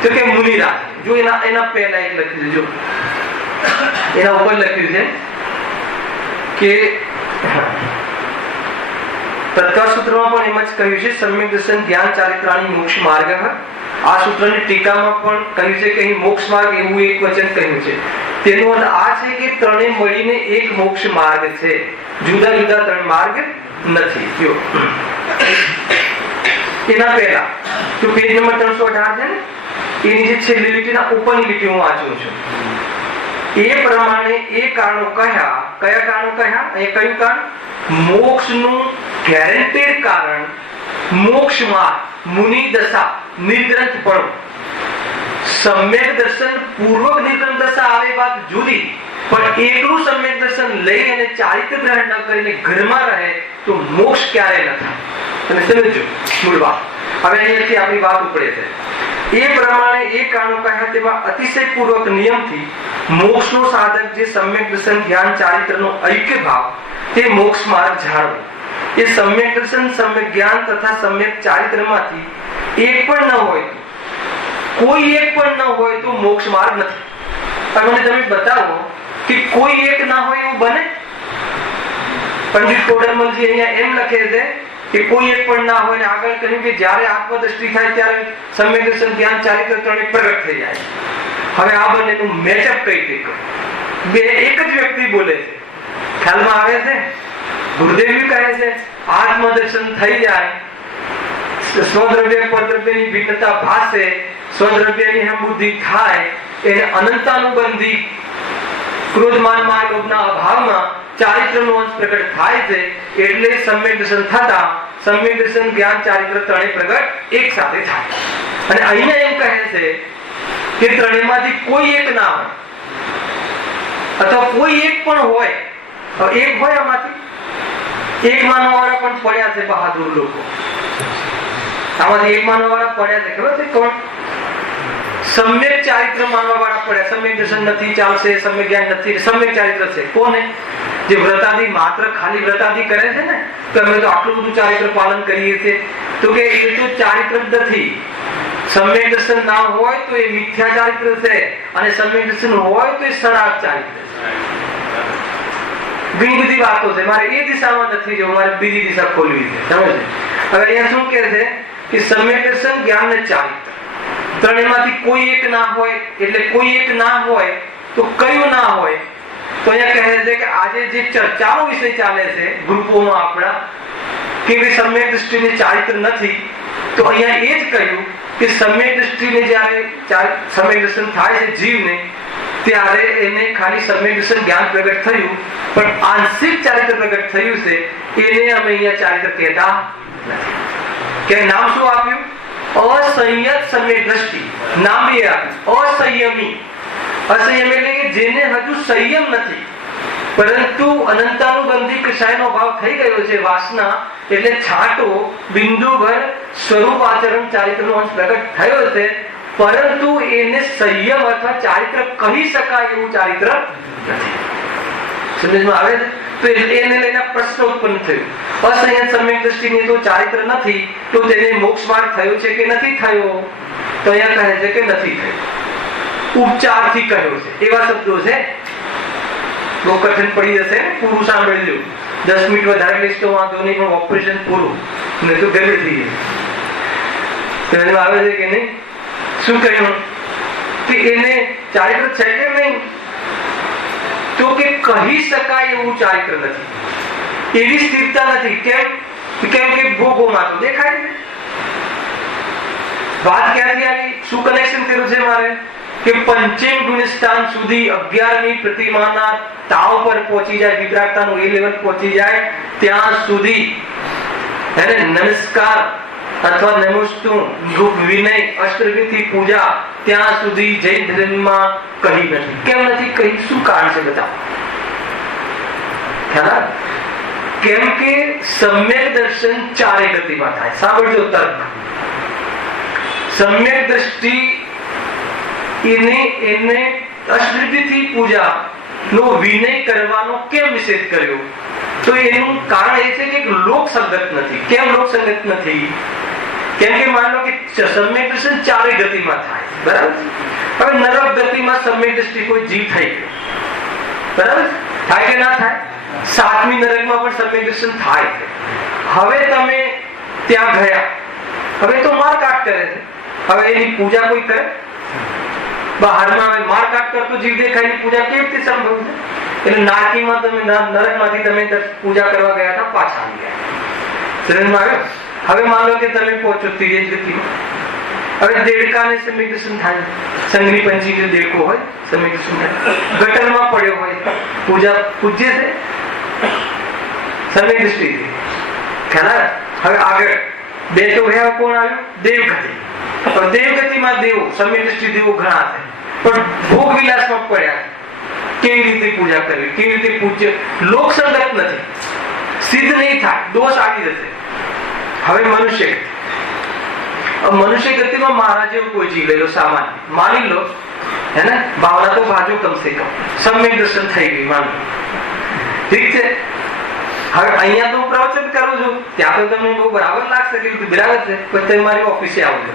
તો કે મુનિરાજ. જો એના પહેલા એક લખ્યું છે, જો એના ઉપર લખ્યું છે કે તત્કાળ સૂત્રમાં પણ એમ જ કહ્યું છે સમ્યક દર્શન, જ્ઞાન, ચારિત્રાણી મોક્ષ માર્ગ. આ સૂત્રની ટીકામાં પણ કહ્યું છે કે અહીં મોક્ષ માર્ગ એવું એક વચન કહ્યું છે. તેનો અર્થ આ છે કે ત્રણે મળીને એક મોક્ષ માર્ગ છે, જુદા જુદા ત્રણ માર્ગ નથી. જો એના પહેલા તો પેજ નંબર 318 છે ને, એની જે છેલ્લી લીટીના ઉપરની લીટી હું વાંચું છું. એ પ્રમાણે એ કારણો કહ્યા. કયા કારણો કહ્યા? એ કયું કારણ? મોક્ષનું ગેરંટેડ કારણ મોક્ષ માર્ગ, મુનિ દશા, નિર્ગ્રંથ પણ. સમ્યક દર્શન પૂર્વક નિર્ગ્રંથ દશા આવે વાત જુદી, પણ એકલું સમ્યક દર્શન લઈ અને ચારિત્ર ગ્રહણ ન કરીને ઘરમાં રહે તો મોક્ષ ક્યારે ન થાય. તમે સમજો મૂળ વાત. હવે અહીંયાથી આપણી વાત ઉપડે છે. એ પ્રમાણે એ કારણો કહ્યા તેમાં અતિશય પૂર્વક નિયમથી મોક્ષનો સાધક જે સમ્યક દર્શન, જ્ઞાન, ચારિત્રનો ઐક્ય ભાવ તે મોક્ષ માર્ગ જાળવો. એ સમ્યક દર્શન, સમ્યક જ્ઞાન તથા સમ્યક ચારિત્રમાંથી એક પણ ન હોય, કોઈ એક પણ ન હોય તો મોક્ષ માર્ગ નથી. પણ મને તમે બતાવો કે કોઈ એક ના હોય એવું બને? પંડિત કોડરમલજી અહીંયા એમ લખે છે કે કોઈ એક પણ ના હોય, ને આગળ કહ્યું કે જ્યારે આત્મદ્રષ્ટિ થાય ત્યારે સમ્યક દર્શન, જ્ઞાન, ચારિત્ર ત્રણે પ્રગટ થઈ જાય. હવે આ બંનેનું મેચઅપ કઈ રીતે કરું? બે એક જ વ્યક્તિ બોલે છે, ખ્યાલમાં આવે છે? ગુરુદેવ કહે છે આત્મદર્શન થઈ જાય, સ્વદ્રવ્ય પરદ્રવ્યની ભિન્નતા ભાસે, સ્વદ્રવ્યની બુદ્ધિ થાય, એને અનંતાનુબંધી ક્રોધ માન માન લોભના અભાવમાં ચારિત્રનો અંશ પ્રગટ થાય છે, એટલે સમ્યક દર્શન થતા સમ્યક દર્શન, જ્ઞાન, ચારિત્ર ત્રણેય પ્રગટ એક સાથે થાય. અને અહીંયા એમ કહે છે કે ત્રણેયમાંથી કોઈ એક ના હોય, અથવા કોઈ એક પણ હોય, એક હોય આમાંથી એક માનવાવાળા પણ પડ્યા છે બહાદુર લોકો. આમાંથી એક માનવાવાળા પડ્યા છે, ખબર છે કોણ? સમ્યક ચારિત્ર માનવાવાળા પડ્યા. સમ્યક દર્શન નથી, ચાલશે. સમ્યક જ્ઞાન નથી, સમ્યક ચારિત્ર છે. કોને? જે વ્રતાદી, માત્ર ખાલી વ્રતાદી કરે છે ને, તો અમે તો આટલું બધું ચારિત્ર પાલન કરીએ છીએ, તો કે એ તો ચારિત્ર જ નથી. સમ્યક દર્શન ના હોય તો એ મિથ્યા ચારિત્ર છે, અને સમ્યક દર્શન હોય તો એ સડાક ચારિત્ર છે. ઘણી બધી વાતો છે. મારે એ દિશામાં નથી જવું, મારે બીજી દિશા ખોલવી છે. સમજે? હવે અહીંયા શું કહે છે કે સમ્યક દર્શન, જ્ઞાન ને ચારિત્ર ત્રણેયમાંથી કોઈ એક ના હોય. એટલે કોઈ એક ના હોય તો કયું ના હોય? તો અહીંયા કહે છે કે આજે જે ચર્ચાનો વિષય ચાલે છે ગ્રુપોમાં આપણા, કે સમ્યક દૃષ્ટિને ચારિત્ર નથી, તો અહીંયા એ જ કહ્યું કે સમ્યક દૃષ્ટિને જ્યારે સમ્યક દર્શન થાય છે જીવને, ત્યારે એને ખાલી સમ્યક દર્શન જ્ઞાન પ્રગટ થયું, પણ આંશિક ચારિત્ર પ્રગટ થયું છે. એને અમે અહીંયા ચારિત્ર કહેતા નથી. કે નામ શું આપ્યું? અસંયત સમ્યક દ્રષ્ટિ. નામ બી આપ્યું અસંયમી. અસંયમ એટલે કે જેને હજુ સંયમ નથી, પરંતુ અનંતાનુબંધી કષાયનો ભાવ થઈ ગયો છે, વાસના એટલે છાંટો બિંદુભર સ્વરૂપ આચરણ ચારિત્રનો અંશ પ્રગટ થયો છે, પરંતુ એને સંયમ અથવા ચારિત્ર કહી શકાય એવું ચારિત્ર નથી. સમજમાં આવે છે? તો એને લઈને પ્રશ્ન ઉત્પન્ન થયો. અસંયત સમ્યક દ્રષ્ટિની તો ચારિત્ર નથી, તો તેને મોક્ષ માર્ગ થયો છે કે નથી થયો? તો અહીંયા કહે છે કે નથી થયો. ઉપચારથી કહ્યો છે. એવા શબ્દો છે, બહુ કઠિન પડી જશે, પૂરું સાંભળી લો. 10 મિનિટ વધારે લઈશ તો વાંધો નહીં, પણ ઓપરેશન પૂરું, નહીં તો ગમે થઈ જાય. તો આવે છે કે નહીં? શું કહ્યું કે એને ચારિત્ર છે કે નહીં? તો કે કહી શકાય એવું ચારિત્ર નથી, એવી સ્થિરતા નથી. કેમ કે ભોગોમાં તો દેખાય છે. વાત ક્યાંથી આવી? શું કનેક્શન કર્યું છે મારે? કે પંચમ ગુણસ્થાન સુધી 11મી પ્રતિમાના તાવ પર પહોંચી જાય, વિતરાગતાનું એ લેવલ પહોંચી જાય, ત્યાં સુધી એને નમસ્કાર અથવા નમસ્તુ, વિનય, અષ્ટવિધિ પૂજા ત્યાં સુધી જૈન ધર્મમાં કહી નથી. કેમ નથી કહી? શું કારણ છે બતાવો. ખ્યાલ? કેમ કે સમ્યક દર્શન ચારે ગતિમાં થાય. સાંભળજો તર્ક. સમ્યક દ્રષ્ટિ એને અષ્ટવિધિ પૂજા નો વિનય કરવાનો કેમ નિષેધ કર્યો? તો એનું કારણ એ છે કે લોક સંગત નથી. કેમ લોક સંગત નથી? કેમ કે માનો કે સમ્યક દર્શન ચારે ગતિમાં થાય, બરાબર? હવે નરક ગતિમાં સમ્યક દ્રષ્ટિ કોઈ જીવ થઈ ગયો, બરાબર? થાય કે ના થાય? 7મી નરકમાં પણ સમ્યક દર્શન થાય. હવે તમે ત્યાં ગયા, હવે તો મારકાટ કરે છે. હવે એની પૂજા કોઈ કરે? બહારમાં મારકાટ કરતો જીવ દેખાય, એની પૂજા કેવી રીતે સંભવ છે? એટલે નારકીમાં તમે નરકમાંથી તમે પૂજા કરવા ગયા હતા, પાછા આવી ગયા. સમજમાં આવ્યો? હવે માનો કે તમે પહોંચો ત્રીજી ગતિમાં. હવે દેડકાને સમ્યક દર્શન થાય, સંગની પંચી જે દેડકો હોય સમ્યક દર્શન થાય. ગટરમાં પડ્યો હોય, પૂજા પૂજ્ય છે સમ્યક દ્રષ્ટિથી. ખ્યાલ? હવે આગળ બે તો ગયા, કોણ આવ્યું? દેવગતિ. દેવગતિમાં દેવો, સમ્યક દ્રષ્ટિ દેવો ઘણા છે, પણ ભોગ વિલાસમાં પડ્યા. કેવી રીતે પૂજા કરવી, કેવી રીતે પૂજ્ય? લોક સંગત નથી, સિદ્ધ નહીં થાય, દોષ આવી જશે. હવે મનુષ્ય ગતિમાં મહારાજ જેવું કોઈ જીવ લઈ લો, સામાન્ય માની લો, હે ને? ભાવના તો ભાજો કમસે કમ, સમ્યક દર્શન થઈ ગઈ, માનો. ઠીક છે. હવે અહીંયા તો હું પ્રવચન કરું છું, ત્યાં તો તમને બહુ બરાબર લાગશે કે બરાબર છે, પણ તમે મારી ઓફિસે આવજો,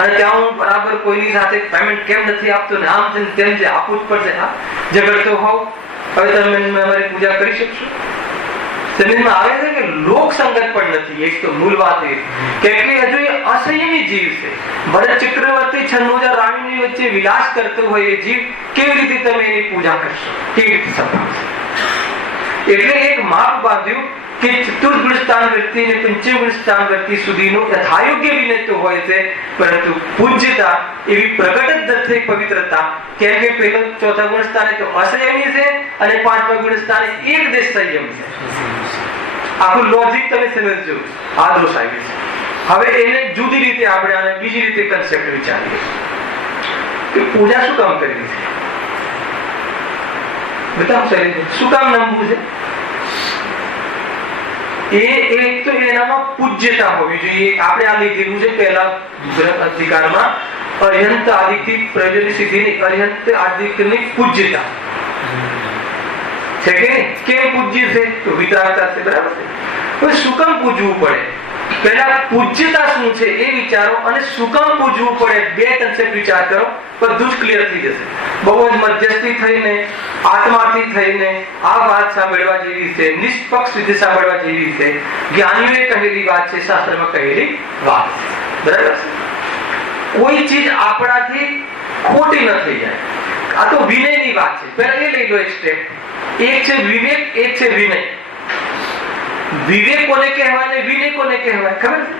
અને ત્યાં હું બરાબર કોઈની સાથે પેમેન્ટ કેમ નથી આપતો ને આમ છે તેમ છે, આપવું જ પડશે. હા, ઝઘડતો હોવ, હવે તમે અમારી પૂજા કરી શકશો? સમજમાં આવે છે કે લોક સંગત પણ નથી. એક તો મૂળ વાત એ કે હજુ એ અસંયમી જીવ છે. ભરત ચક્રવર્તી 96,000 રાણીની વચ્ચે વિલાસ કરતો હોય એ જીવ, કેવી રીતે તમે એની પૂજા કરશો? કેવી રીતે સંભળાવશો? એટલે એક માપ બાંધ્યું કે ચતુર્ગુણ સ્થાન વ્યક્તિ અને પંચમગુણ સ્થાન વ્યક્તિ સુધીનો યથાયોગ્ય વિનય તો હોય છે, પરંતુ પૂજ્યતા એવી પ્રગટ જ થઈ પવિત્રતા, કેમ કે પેલો ચોથા ગુણ સ્થાને તો અસંયમી છે અને પાંચમા ગુણ સ્થાને એક દેશ સંયમ છે. આખું લોજિક તમે સમજજો. આ દોષ આવી છે. હવે એને જુદી રીતે આપણે આને બીજી રીતે કન્સેપ્ટ વિચારીએ કે પૂજા શું કામ કરવી છે. બતાવો શરીર શું કામ નમવું છે. એક તો એનામાં પૂજ્યતા હોવી જોઈએ. આપણે આ લીધેલું છે પહેલા અધિકારમાં, અર્યંત આદિથી પ્રયોજન સિદ્ધિની અર્યંત આદિની પૂજ્યતા છે કે કેમ પૂજ્ય છે તો વિતરાગતા છે. બરાબર છે. તો શું કામ પૂજવું પડે, પહેલા પૂજ્યતા શું છે એ વિચારો અને શું કામ પૂજવું પડે બે કન્સેપ્ટ વિચાર કરો, બધું જ ક્લિયર થઈ જશે. બહુ જ મધ્યસ્થી થઈને આત્માથી થઈને આ વાત સાંભળવા જેવી છે, નિષ્પક્ષ રીતે સાંભળવા જેવી છે. જ્ઞાનીઓએ કહેલી વાત છે, શાસ્ત્રમાં કહેલી વાત છે. બરાબર છે. કોઈ ચીજ આપણાથી ખોટી ન થઈ જાય. આ તો વિનયની વાત છે. પહેલા એ લઈ લો એક સ્ટેપ. એક છે વિવેક, એક છે વિનય. વિવેક કોને કહેવાય ને વિનય કોને કહેવાય ખબર છે?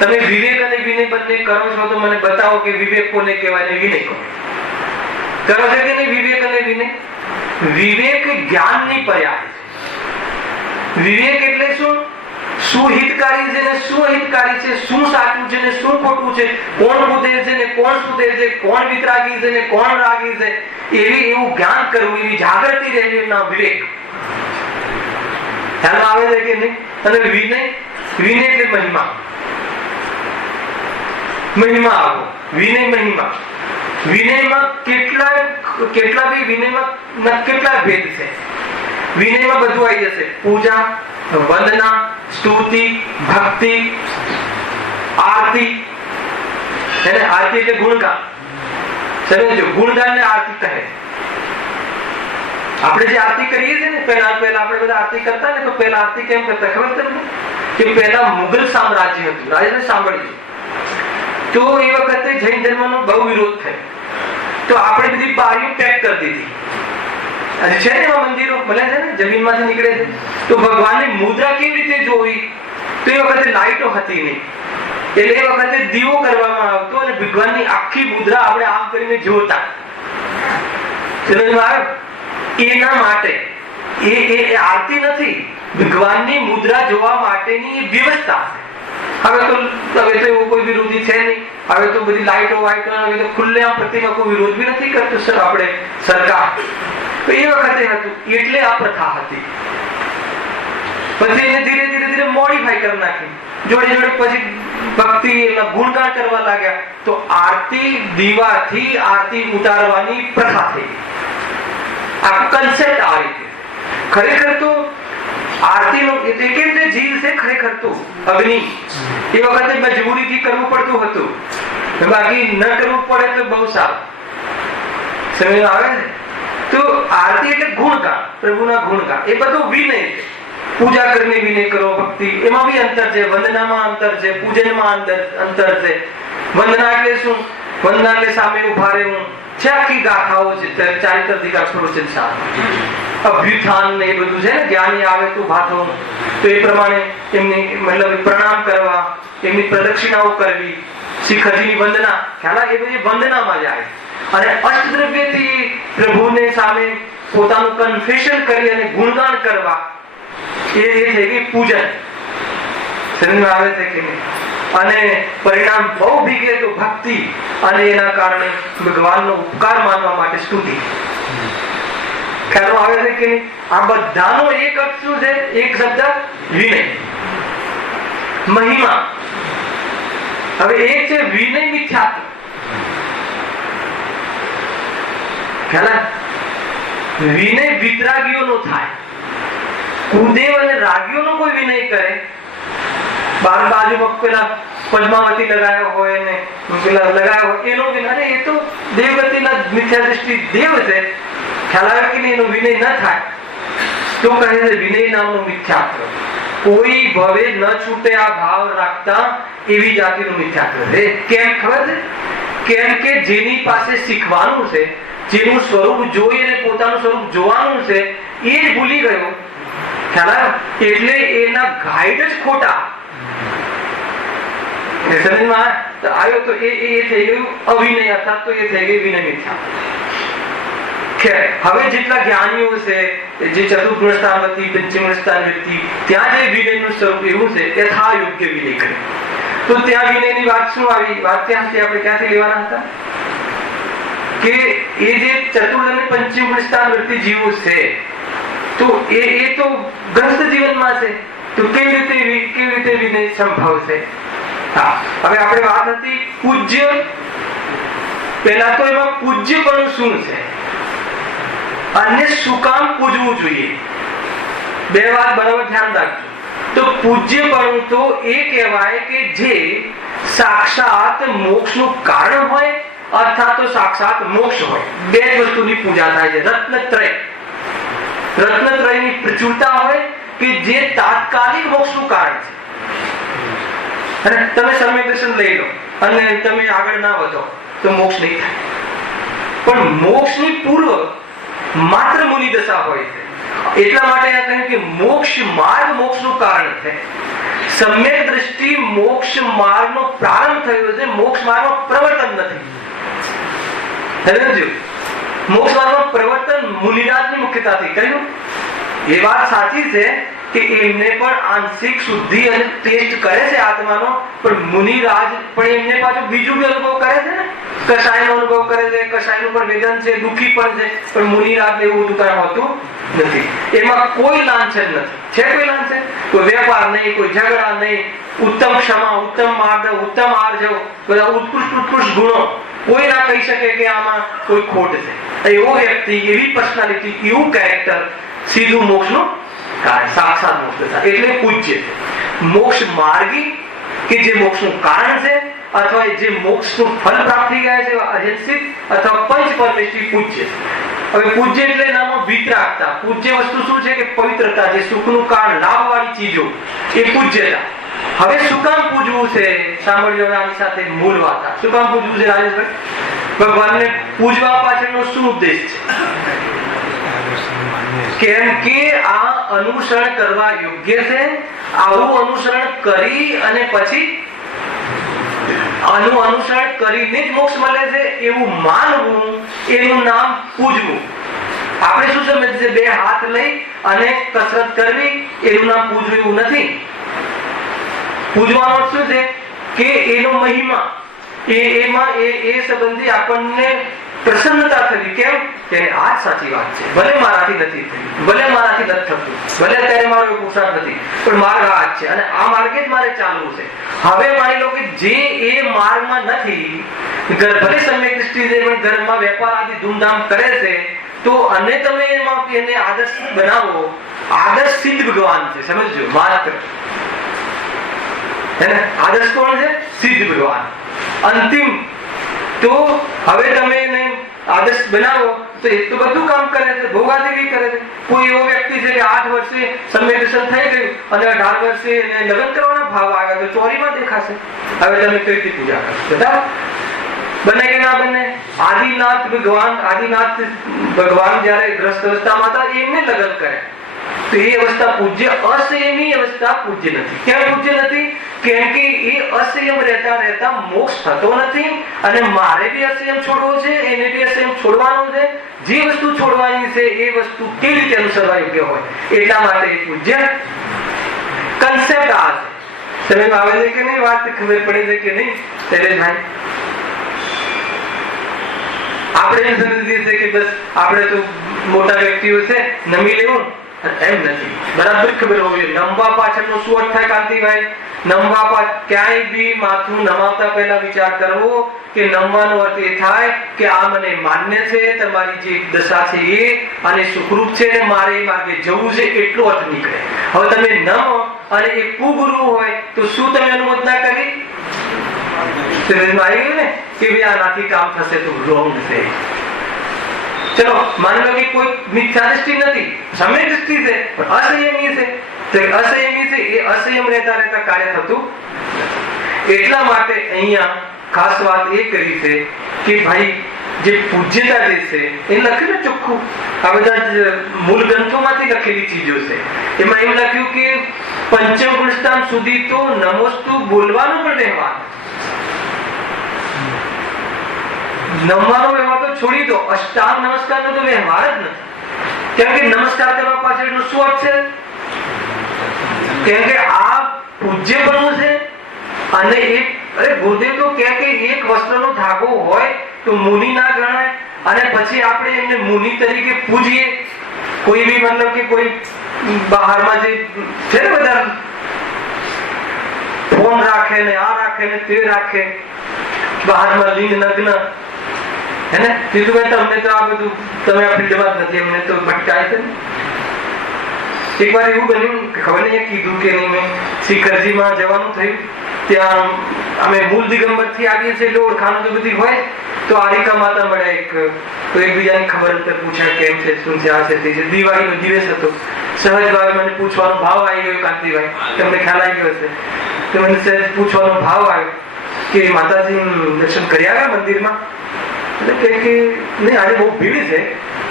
તમે વિવેક અને વિનય બંને કરો છો તો મને બતાવો કે વિવેક કોને કહેવાય ને વિનય કોને કરો છો કે નહીં? વિવેક અને વિનય. વિવેક જ્ઞાનની પર્યાય છે. વિવેક એટલે શું? શું હિતકારી છે ને શું અહિતકારી છે, શું સાચું છે ને શું ખોટું છે, કોણ કૂદે છે ને કોણ સુધે છે, કોણ વિતરાગી છે ને કોણ રાગી છે, એવું જ્ઞાન કરવું, એવી જાગૃતિ રહેવી એમના વિવેક. ખ્યાલ આવે છે કે નહીં? અને વિનય, વિનય એટલે મહિમા. મહિમા આવો વિનય, મહિમા. વિનયમાં કેટલા બી વિનયમાં કેટલા ભેદ છે. વિનયમાં બધું આવી જશે. પૂજા, વંદના, સ્તુતિ, ભક્તિ, આરતી. એને આરતી એટલે ગુણગાન. સમજો, ગુણગાન ને આરતી કહે. આપણે જે આરતી કરીએ છીએ ને, પહેલા આપણે બધા આરતી કરતા ને, તો પહેલા આરતી કેમ કરતા ખબર તમને? કે પહેલા મુગલ સામ્રાજ્ય હતું, રાજને સાંભળ્યું તો એ વખતે જૈન ધર્મનો બહુ વિરોધ થયો, તો આપણે બધી બારીઓ પેક કરી દીધી. આજે છે ને એવા મંદિરો ભલે છે ને જમીનમાંથી નીકળે છે, તો ભગવાનની મુદ્રા કેવી રીતે જોવી? તો એ વખતે લાઈટો હતી નહીં, એટલે એ વખતે દીવો કરવામાં આવતો અને ભગવાનની આખી મુદ્રા આપણે આમ કરીને જોતા. સમજમાં આવ્યું? એના માટે એ આરતી નથી, ભગવાનની મુદ્રા જોવા માટેની વ્યવસ્થા છે. હવે તો એવો કોઈ વિરોધી છે નહીં. હવે તો બધી લાઈટો વાઈટો, હવે તો ખુલ્લેઆમ પ્રતિમા કોઈ વિરોધ બી નથી કરતું સર આપણે સરકાર. તો એ વખતે હતું એટલે આ પ્રથા હતી. પછી એને ધીરે ધીરે મોડિફાઈ કરી નાખી. જોડે જોડે પછી ભક્તિ એના ગુણગાન કરવા લાગ્યા, તો આરતી દીવાથી આરતી ઉતારવાની પ્રથા થઈ. આ કન્સેપ્ટ આ રીતે. ખરેખર તો આરતીનો કેમ જે જીવ છે ખરેખર તો અગ્નિ એ વખતે મજબૂરીથી કરવું પડતું હતું, બાકી ન કરવું પડે તો બહુ સારું. સમજ આવે ને? તો આરતી એટલે ગુણગાન, પ્રભુના ગુણગાન. એ બધું વિનય છે. પૂજા કરીને વિનય કરો, ભક્તિ એમાં બી અંતર છે, વંદનામાં અંતર છે, પૂજનમાં અંતર છે. વંદના એટલે શું? વંદના એટલે સામે ઉભા રહેવું છે. આખી ગાથાઓ છે, ચારિત્રાધિકાર પ્રવચન શાસ્ત્ર, અભ્યુત્થાન ને એ બધું છે ને. જ્ઞાની આવે તો ભાથો, તો એ પ્રમાણે એમની મતલબ પ્રણામ કરવા, એમની પ્રદક્ષિણાઓ કરવી, શિખરજીની વંદના, ખ્યાલ? એ બધી વંદનામાં જાય. અને અષ્ટદ્રવ્યથી પ્રભુને સામે પોતાનું કન્ફેશન કરી અને ગુણગાન કરવા, એ થઈ ગઈ પૂજન. સમજમાં આવે છે કે નહીં? અને પરિણામ બહુ ભીગે તો ભક્તિ, અને એના કારણે ભગવાનનો ઉપકાર માનવા માટે સ્તુતિ. ખ્યાલ આવે છે કે નહીં? આ બધાનો એક અર્થ શું છે? એક શબ્દ વિનય, મહિમા. હવે એક છે વિનય મિથ્યાત્વ. ખ્યાલ? વિનય વિતરાગીઓનો થાય. કુદેવ અને રાગીઓનો કોઈ વિનય કરે, બાજુમાં પેલા પદ્માવતી લગાયો હોય ને પેલા લગાયો હોય એનો વિનય, અરે એ તો દેવગતિના મિથ્યા દ્રષ્ટિ દેવ છે. ખ્યાલ આવે કે નહીં? એનો વિનય ન થાય તો કહે છે વિનય નામનું મિથ્યાત્વ. કોઈ ભવે ન છૂટે આ ભાવ રાખતા એવી જાતિનું મિથ્યાત્વ છે. કેમ ખબર છે? કેમ કે જેની પાસે શીખવાનું છે જેનું સ્વરૂપ જોઈ અને પોતાનું સ્વરૂપ જોવાનું છે એ જ ભૂલી ગયો, ખ્યાલ આવ્યો? એટલે એના ગાઈડ જ ખોટા. સમજમાં આવ્યો? તો એ થઈ ગયું અવિનય, અર્થાત તો એ થઈ ગઈ વિનય મિથ્યા. હવે જેટલા જ્ઞાનીઓ છે જે ચતુર્ગુણ સ્થાન વૃત્તિ, પંચમગુણ સ્થાન વૃત્તિ, ત્યાં જે વિનયનું સ્વરૂપ એવું છે યથા યોગ્ય વિનય કરે. તો ત્યાં વિનયની વાત શું આવી? વાત ક્યાંથી આપણે ક્યાંથી લેવાના હતા કે એ જે ચતુર્ગુણ અને પંચમગુણ સ્થાન વૃત્તિ જીવો છે તો એ તો ગ્રસ્ત જીવનમાં છે, તો કેવી રીતે વિનય સંભવ છે? હા, હવે આપણે વાત હતી પૂજ્ય. પહેલા તો એમાં પૂજ્યપણું શું છે અને શું કામ પૂજવું જોઈએ, બે વાત બરાબર ધ્યાન રાખજો. તો પૂજ્યપણું તો એ કહેવાય કે જે સાક્ષાત મોક્ષનું કારણ હોય, અર્થાત તો સાક્ષાત મોક્ષ હોય. બે જ વસ્તુની પૂજા થાય છે. રત્નત્રયની પ્રચુરતા હોય કે જે તાત્કાલિક મોક્ષનું કારણ છે. અને તમે સમ્યક દર્શન લઈ લો અને તમે આગળ ના વધો તો મોક્ષ નહીં થાય. પણ મોક્ષની પૂર્વ માત્ર મુનિ દશા હોય છે. એટલા માટે આ કહ્યું કે મોક્ષ માર્ગ મોક્ષનું કારણ છે. સમ્યક દ્રષ્ટિ મોક્ષ માર્ગનો પ્રારંભ થયો છે, મોક્ષ માર્ગમાં પ્રવર્તન નથી. સમજો? મોક્ષ માર્ગમાં પ્રવર્તન મુનિરાજની મુખ્યતાથી કહ્યું. એ વાત સાચી છે કે એમને પણ આંશિક શુદ્ધિ અને ટેસ્ટ કરે છે આત્માનો, પણ મુનિરાજ પણ એમને પાછું બીજું બી અનુભવ કરે છે ને. કસાયનો અનુભવ કરે છે, કસાયનું પણ વેદન છે, દુઃખી પણ છે, પણ મુનિરાજ એવું બધું કાંઈ હોતું નથી. એમાં કોઈ લાંછન નથી. છે કોઈ લાંછન? કોઈ વેપાર નહીં, કોઈ ઝઘડા નહીં, ઉત્તમ ક્ષમા, ઉત્તમ માર્ગ, ઉત્તમ આર્જવ, બધા ઉત્કૃષ્ટ ગુણો. કોઈ ના કહી શકે કે આમાં કોઈ ખોટ છે. એવો વ્યક્તિ, એવી પર્સનાલિટી, એવું કેરેક્ટર સીધું મોક્ષનું કારણ, સાક્ષાત મોક્ષ થાય. એટલે પૂજ્ય છે. મોક્ષ માર્ગી કે જે મોક્ષનું કારણ છે, અથવા જે મોક્ષનું ફલ પ્રાપ્ત થઈ ગયા છે અજન્સિત, અથવા પંચ પરમેશ્વરી પૂજ્ય. હવે પૂજ્ય એટલે એનામાં વિતરાગતા. પૂજ્ય વસ્તુ શું છે કે પવિત્રતા, જે સુખનું કારણ, લાભવાળી ચીજો, એ પૂજ્યતા. હવે શું કામ પૂજવું છે? સાંભળજો આની સાથે મૂળ વાત. શું કામ પૂજવું છે રાજેશભાઈ? ભગવાનને પૂજવા પાછળનો શું ઉદ્દેશ છે? કેમ કે આ અનુસરણ કરવા યોગ્ય છે. આવું અનુસરણ કરી અને પછી આનું અનુસરણ કરીને જ મોક્ષ મળે છે એવું માનવું, એનું નામ પૂજવું. આપણે શું સમજીએ છીએ? બે હાથ લઈ અને કસરત કરવી, એનું નામ પૂજવું એવું નથી. પૂજવાનો શું છે કે એનો મહિમા, એમાં એ સંબંધી આપણને પ્રસન્નતા થવી. કેમ કે આ જ સાચી વાત છે. ભલે મારાથી નથી થયું, ભલે મારાથી નથી થતું, ભલે અત્યારે મારો પુરુષાર્થ નથી, પણ માર્ગ આ જ છે અને આ માર્ગે જ મારે ચાલવું છે. હવે માની લો કે જે એ માર્ગમાં નથી, ભલે સમ્યક દ્રષ્ટિ છે પણ ઘરમાં વેપાર આદિ ધૂમધામ કરે છે, તો અને તમે એમાં એને આદર્શ બનાવો. આદર્શ સિદ્ધ ભગવાન છે, સમજજો. માત્ર આદર્શ કોણ છે? સિદ્ધ ભગવાન. અંતિમ તો હવે તમે એને આદર્શ બનાવો તો એ તો બધું કામ કરે છે, ભોગાદેવી કરે છે. કોઈ એવો વ્યક્તિ છે કે 8 વર્ષે સમ્યક દર્શન થઈ ગયું અને 18 વર્ષે લગ્ન કરવાના ભાવ આવ્યા, તો ચોરીમાં દેખાશે. હવે તમે કઈ રીતે પૂજા કરશો? બતાવો. બને કે ના બને? આદિનાથ ભગવાન જયારે ગ્રસ્ત અવસ્થામાં હતા એમને લગ્ન કર્યા, તો એ અવસ્થા પૂજ્ય. અસંયમી અવસ્થા પૂજ્ય નથી. કેમ પૂજ્ય નથી? કેમ કે એ અસંયમ રહેતા મોક્ષ થતો નથી. અને મારે બી અસંયમ છોડવો છે, એને બી અસંયમ છોડવાનો છે. જે વસ્તુ છોડવાની છે એ વસ્તુ કેવી રીતે અનુસરવા યોગ્ય હોય, એટલા માટે એ પૂજ્ય. કન્સેપ્ટ આ છે. સમજ આવે છે કે નહીં? વાત ખબર પડે છે કે નહીં? શૈલેષભાઈ, આપણે એમ સમજીએ છીએ કે બસ આપણે તો મોટા વ્યક્તિઓ છે, નમી લેવું. એમ નથી. બરાબર ખબર હોવી જોઈએ. નમવા પાછળનો શું અર્થ થાય કાંતિભાઈ? નમવા ક્યાંય બી માથું નમાવતા પહેલા વિચાર કરવો કે નમવાનો અર્થ એ થાય કે આ મને માન્ય છે, તમારી જે દશા છે એ, અને સુખરૂપ છે ને મારે એ માર્ગે જવું છે, એટલો અર્થ નીકળે. હવે તમે નમો અને એ કુગુરુ હોય તો શું તમે અનુમોદના કરી? આવી ગયું ને કે ભાઈ આનાથી કામ થશે તો રોંગ છે. ચલો માની લો કે કોઈ મિથ્યા દ્રષ્ટિ નથી, સમ્યક દ્રષ્ટિ છે, પણ અસંયમી છે. અસંયમી છે એ અસંયમ રહેતા કાર્ય થતું. એટલા માટે અહીંયા ખાસ વાત એ કરી છે કે ભાઈ જે પૂજ્યતા જે છે એ લખ્યું ને ચોખ્ખું, આ બધા મૂળ ગ્રંથોમાંથી લખેલી ચીજો છે. એમાં એમ લખ્યું કે પંચમ પુરુષાર્થ સુધી તો નમોસ્તુ બોલવાનો પણ વ્યવહાર, નમવાનો વ્યવહાર તો છોડી દો, અષ્ટાંગ નમસ્કાર નો તો વ્યવહાર જ નથી. કેમ કે નમસ્કાર કરવા પાછળનો શું અર્થ છે? કેમ કે આ પૂજ્ય બનવું છે. અને એક ગુરુદેવ તો કે એક વસ્ત્રનો ધાગો હોય તો મુનિ ના ગણાય, અને પછી આપણે એમને મુનિ તરીકે પૂજીએ. કોઈ બી મતલબ કે કોઈ બહારમાં જે છે ને બધા ફોન રાખે ને આ રાખે ને તે રાખે, બહારમાં લિંગ નગ્ન હે ને, જીતુભાઈ તમને તો આ બધું તમે આ ફિલ્ડમાં જ નથી, અમને તો ભટકાય છે ને. એક વાર એવું બન્યું કે ખબર નહીં કીધું કે નહીં, મેં શિખરજીમાં જવાનું થયું. ત્યાં અમે મૂળ દિગંબર થી આવીએ છીએ એટલે ઓળખાણ તો બધી હોય. તો આરિકા માતા મળ્યા એક, તો એકબીજાની ખબર અંતર પૂછ્યા કેમ છે, શું છે, આ છે તે છે. દિવાળીનો દિવસ હતો. સહજ ભાવે મને પૂછવાનો ભાવ આવી ગયો, કાંતિભાઈ તમને ખ્યાલ આવી ગયો હશે. તો મને સહજ પૂછવાનો ભાવ આવ્યો કે માતાજી દર્શન કરી આવ્યા મંદિરમાં? એટલે કે નહીં, આજે બહુ ભીડ છે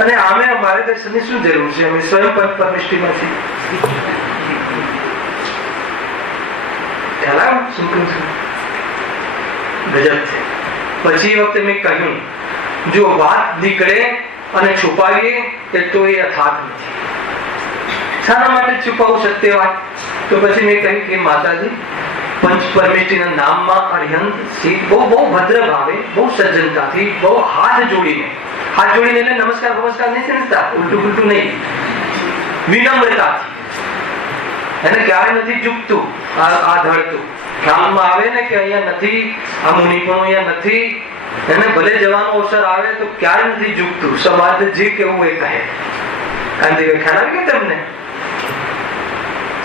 અને આમે અમારે દર્શનની શું જરૂર છે, અમે સ્વયં પંચ પરમિષ્ઠીમાં છીએ. ગજબ છે. પછી એ વખતે મેં કહ્યું, જો વાત નીકળે અને છુપાવીએ તો એ અથાત નથી. શાના માટે છુપાવું સત્ય વાત? તો પછી મેં કહ્યું કે માતાજી પંચ પરમેષ્ઠીના નામમાં અર્યંત સિદ્ધ, બહુ ભદ્ર ભાવે, બહુ સજ્જનતાથી, બહુ હાથ જોડીને એટલે નમસ્કાર નમસ્કાર નહીં સમજતા, ઉલટું ઉલટું નહીં, વિનમ્રતાથી. એને ક્યારે નથી ઝૂકતું, આ ધડતું. ખ્યાલમાં આવે ને કે અહીંયા નથી, આ મુનિપણું અહીંયા નથી, એને ભલે જવાનો અવસર આવે તો ક્યારે નથી ઝૂકતું. સમાજ જે કેવું એ કહે. કાંતિભાઈ ખ્યાલ આવી કે તમને?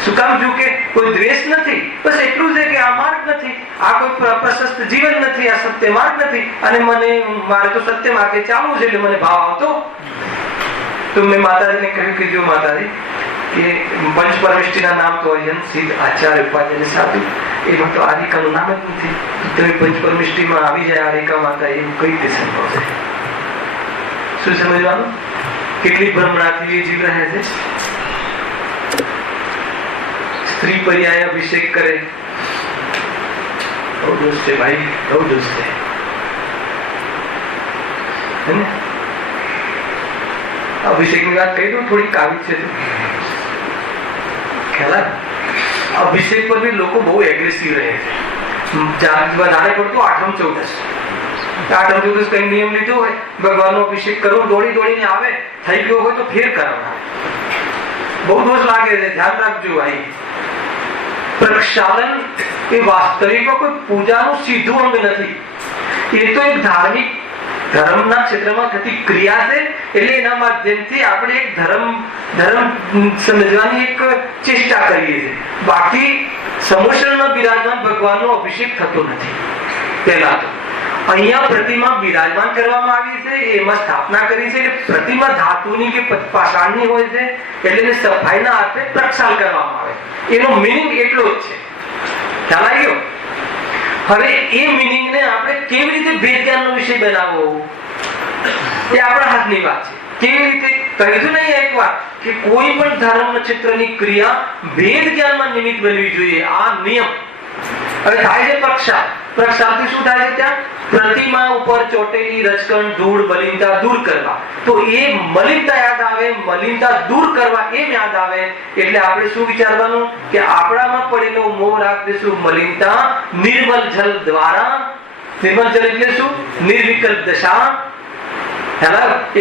શું કામ ઝૂકે? કોઈ દ્વેષ નથી, બસ એટલું છે કે આ માર્ગ નથી, આ કોઈ પ્રશસ્ત જીવન નથી, આ સત્ય માર્ગ નથી, અને મારે તો સત્ય માર્ગે ચાલવું છે એટલે મને ભાવ આવતો. તો મેં માતાજીને કહ્યું કે જો માતાજી, કે પંચ પરમેષ્ઠીના નામ તો અર્યંત સિદ્ધ આચાર્ય ઉપાધ્યાય સાધુ, એમાં તો આરિકાનું નામ જ નથી. તમે પંચ પરમેષ્ઠીમાં આવી જાય આરિકા માતા, એવું કઈ રીતે સંભવ છે? શું સમજવાનું? કેટલી ભ્રમણાથી જીવ રહે છે. સ્ત્રી પર્યાય અભિષેક કરે, બહુ દોષ છે ભાઈ, બહુ દોષ છે. અભિષેક ની વાત કહી દઉં, થોડી કાવી છે. અભિષેક પર બી લોકો બહુ એગ્રેસિવ રહે છે. વધારે પડતું આઠમ ચૌદસ કઈ નિયમ લીધો હોય, ભગવાન નો અભિષેક કરવો, દોડી દોડીને આવે, થઈ ગયો હોય તો ફેર કરવાના. બહુ દોષ લાગે છે, ધ્યાન રાખજો ભાઈ. પ્રક્ષાલન એ વાસ્તવિકમાં કોઈ પૂજાનું સીધું અંગ નથી. એ તો એક ધાર્મિક ધર્મના ક્ષેત્રમાં થતી ક્રિયા છે. એટલે એના માધ્યમથી આપણે એક ધર્મ સમજવાની એક ચેષ્ટા કરીએ છીએ. બાકી સમોષણમાં બિરાજમાન ભગવાનનો અભિષેક થતો નથી. પહેલા તો અહીંયા પ્રતિમા બિરાજમાન કરવામાં આવી છે, એમાં સ્થાપના કરી છે. પ્રતિમા ધાતુની કે પાષાણની હોય છે, એટલે એને સફાઈના હાથે પ્રક્ષાલ કરવામાં આવે. એનો મિનિંગ એટલો જ છે. ખ્યાલ આવી ગયો? હવે એ મિનિંગ ને આપણે કેવી રીતે ભેદ જ્ઞાનનો વિષય બનાવવો, એ આપણા હાથની વાત છે. કેવી રીતે કહીશું નહીં એક વાર કે કોઈ પણ ધર્મ ક્ષેત્રની ક્રિયા ભેદ જ્ઞાનમાં નિમિત્ત બનવી જોઈએ. આ નિયમ. હવે થાય છે પ્રક્ષાલ. પ્રક્ષાલથી શું થાય છે? ત્યાં પ્રતિમા ઉપર ચોટેલી રજકણ, ધૂળ, મલિનતા દૂર કરવા. તો એ મલિનતા યાદ આવે, મલિનતા દૂર કરવા એમ યાદ આવે એટલે આપણે શું વિચારવાનું કે આપણામાં પડેલો મોહ રાખીશું મલિનતા નિર્મલ જલ દ્વારા. નિર્મલ જલ એટલે શું? નિર્વિકલ્પ દશા.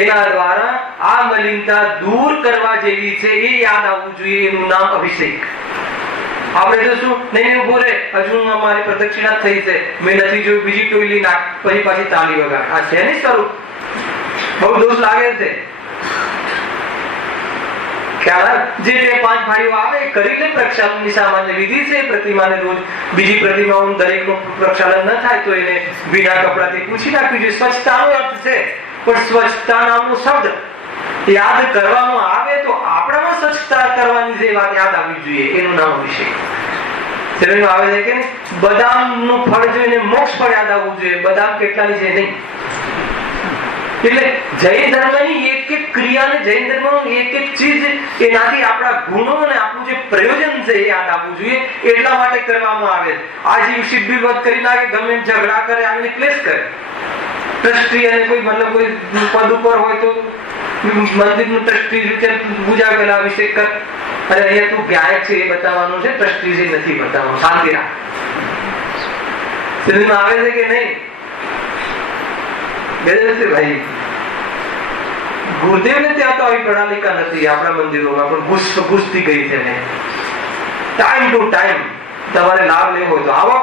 એના દ્વારા આ મલિનતા દૂર કરવા જેવી છે એ યાદ આવવું જોઈએ. એનું નામ અભિષેક. આપણે તો શું નહીં ઉભો રે, હજુ અમારી પ્રદક્ષિણા થઈ છે, મેં નથી જોયું, બીજી ટોયલી નાખ, પછી પાછી તાલી વગાડ. આ છે નહીં સ્વરૂપ. બહુ દોષ લાગે છે. ખ્યાલ? જે તે પાંચ ભાઈઓ આવે કરી લે પ્રક્ષાલનની સામાન્ય વિધિ છે. પ્રતિમાને રોજ બીજી પ્રતિમાઓનું દરેકનું પ્રક્ષાલન ન થાય તો એને ભીના કપડાથી પૂછી નાખ્યું છે. સ્વચ્છતાનો અર્થ છે, પણ સ્વચ્છતા નામનો શબ્દ યાદ કરવામાં આવે તો આપણામાં સ્વચ્છતા કરવાની જે વાત યાદ આવવી જોઈએ. એનું નામ અભિષેક. સમજમાં આવે છે કે બદામનું ફળ જોઈને મોક્ષ ફળ યાદ આવવું જોઈએ. બદામ કેટલાની છે નહીં. એટલે જૈન ધર્મની એક એક ક્રિયા ને જૈન ધર્મની એક એક ચીજ એનાથી આપણા ગુણો અને આપણું જે પ્રયોજન છે એ યાદ આપવું જોઈએ, એટલા માટે કરવામાં આવે. આ જીવ સિદ્ધિવત કરી નાખે, ગમે ઝઘડા કરે, આવીને ક્લેશ કરે. ટ્રસ્ટી અને કોઈ મતલબ કોઈ પદ ઉપર હોય તો મંદિરનું ટ્રસ્ટી પૂજા પેલા અભિષેક કર, અને અહીંયા તું ગાયક છે એ બતાવવાનું છે, ટ્રસ્ટી છે નથી બતાવવાનું, શાંતિ રાખ. સમજમાં આવે છે કે નહીં? ભાઈ ગુરુદેવ ને ત્યાં તો આવી પ્રણાલિકા નથી આપણા મંદિરોમાં, પણ ઘૂસતી ગઈ છે. ટાઈમ ટુ ટાઈમ તમારે લાભ લેવો હોય તો આવો,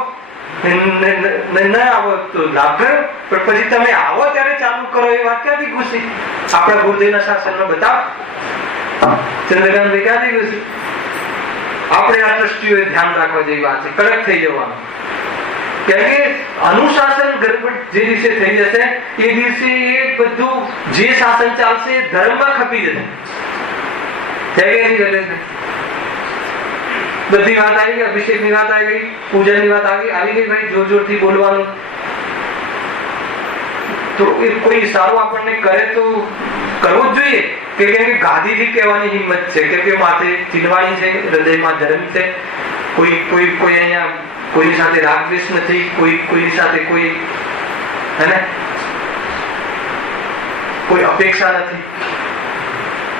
ન આવો તો લાભ કરો, પણ પછી તમે આવો ત્યારે ચાલુ કરો એ વાત ક્યાંથી ઘૂસી? આપણા ગુરુદેવના શાસનમાં બતાવો, ચંદ્રકાંત ક્યાંથી ઘૂસી? આપણે આ ટ્રસ્ટીઓએ ધ્યાન રાખવા જેવી વાત છે, કડક થઈ જવાનું. કેમ કે અનુશાસન ગડબડ જે દિવસે થઈ જશે એ દિવસે એ બધું જે શાસન ચાલશે ધર્મમાં ખપી જશે. બધી વાત આવી ગઈ, અભિષેક ની વાત આવી ગઈ, પૂજન ની વાત આવી ગઈ. ભાઈ જોર જોરથી બોલવાનું, તો એ કોઈ સારું આપણને કરે તો કરવું જ જોઈએ. કેમ કે ગાદીથી કહેવાની હિંમત છે, કેમ કે માથે ચીનવાણી છે, હૃદયમાં ધર્મ છે. કોઈ અહીંયા કોઈની સાથે રાગ દ્વેષ નથી, કોઈની સાથે કોઈ કોઈ અપેક્ષા નથી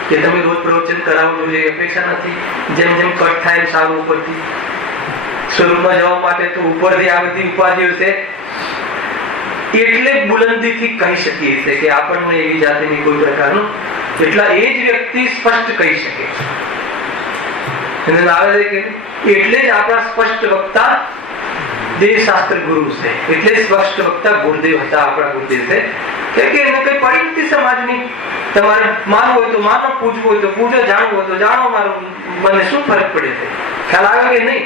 કે તમે રોજ પ્રવચન કરાવો જોઈએ, અપેક્ષા નથી. જેમ જેમ કટ થાય એમ સારું ઉપરથી સ્વરૂપમાં જવા માટે તો ઉપરથી આ બધી ઉપાધિઓ છે, એટલે બુલંદીથી કહી શકીએ છીએ કે આપણને એવી જાતિની કોઈ પ્રકારનું, એટલા એ જ વ્યક્તિ સ્પષ્ટ કહી શકે આવે છે કે એટલે જ આપણા સ્પષ્ટ વક્તા દેવશાસ્ત્ર ગુરુ છે, એટલે સ્પષ્ટ વક્તા ગુરુદેવ હતા, આપણા ગુરુદેવ છે. કે એને કઈ પડી નથી સમાજની. તમારે માનવું હોય તો માનો, પૂજવું હોય તો પૂજો, જાણવું હોય તો જાણો, મારું મને શું ફરક પડે છે? ખ્યાલ આવે કે નહીં?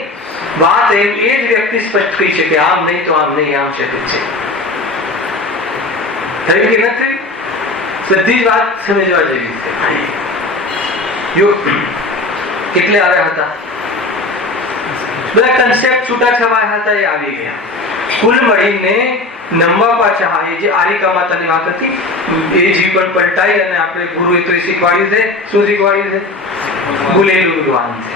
વાત એ જ વ્યક્તિ સ્પષ્ટ કહી શકે, આમ નહીં તો આમ નહીં, આમ છે તો છે. થયું કે નથી? બધી જ વાત સમજવા જેવી છે. કેટલે આવ્યા હતા, બધા કન્સેપ્ટ છૂટા છવાયા હતા, એ આવી ગયા. કુલ મળીને નંબા પાછા એ જે આરિકા માતાની વાત હતી એ જી પણ પલટાઈ, અને આપણે ગુરુએ તો શીખવાડ્યું છે. શું શીખવાડ્યું છે? ભૂલેલું જ્ઞાન છે.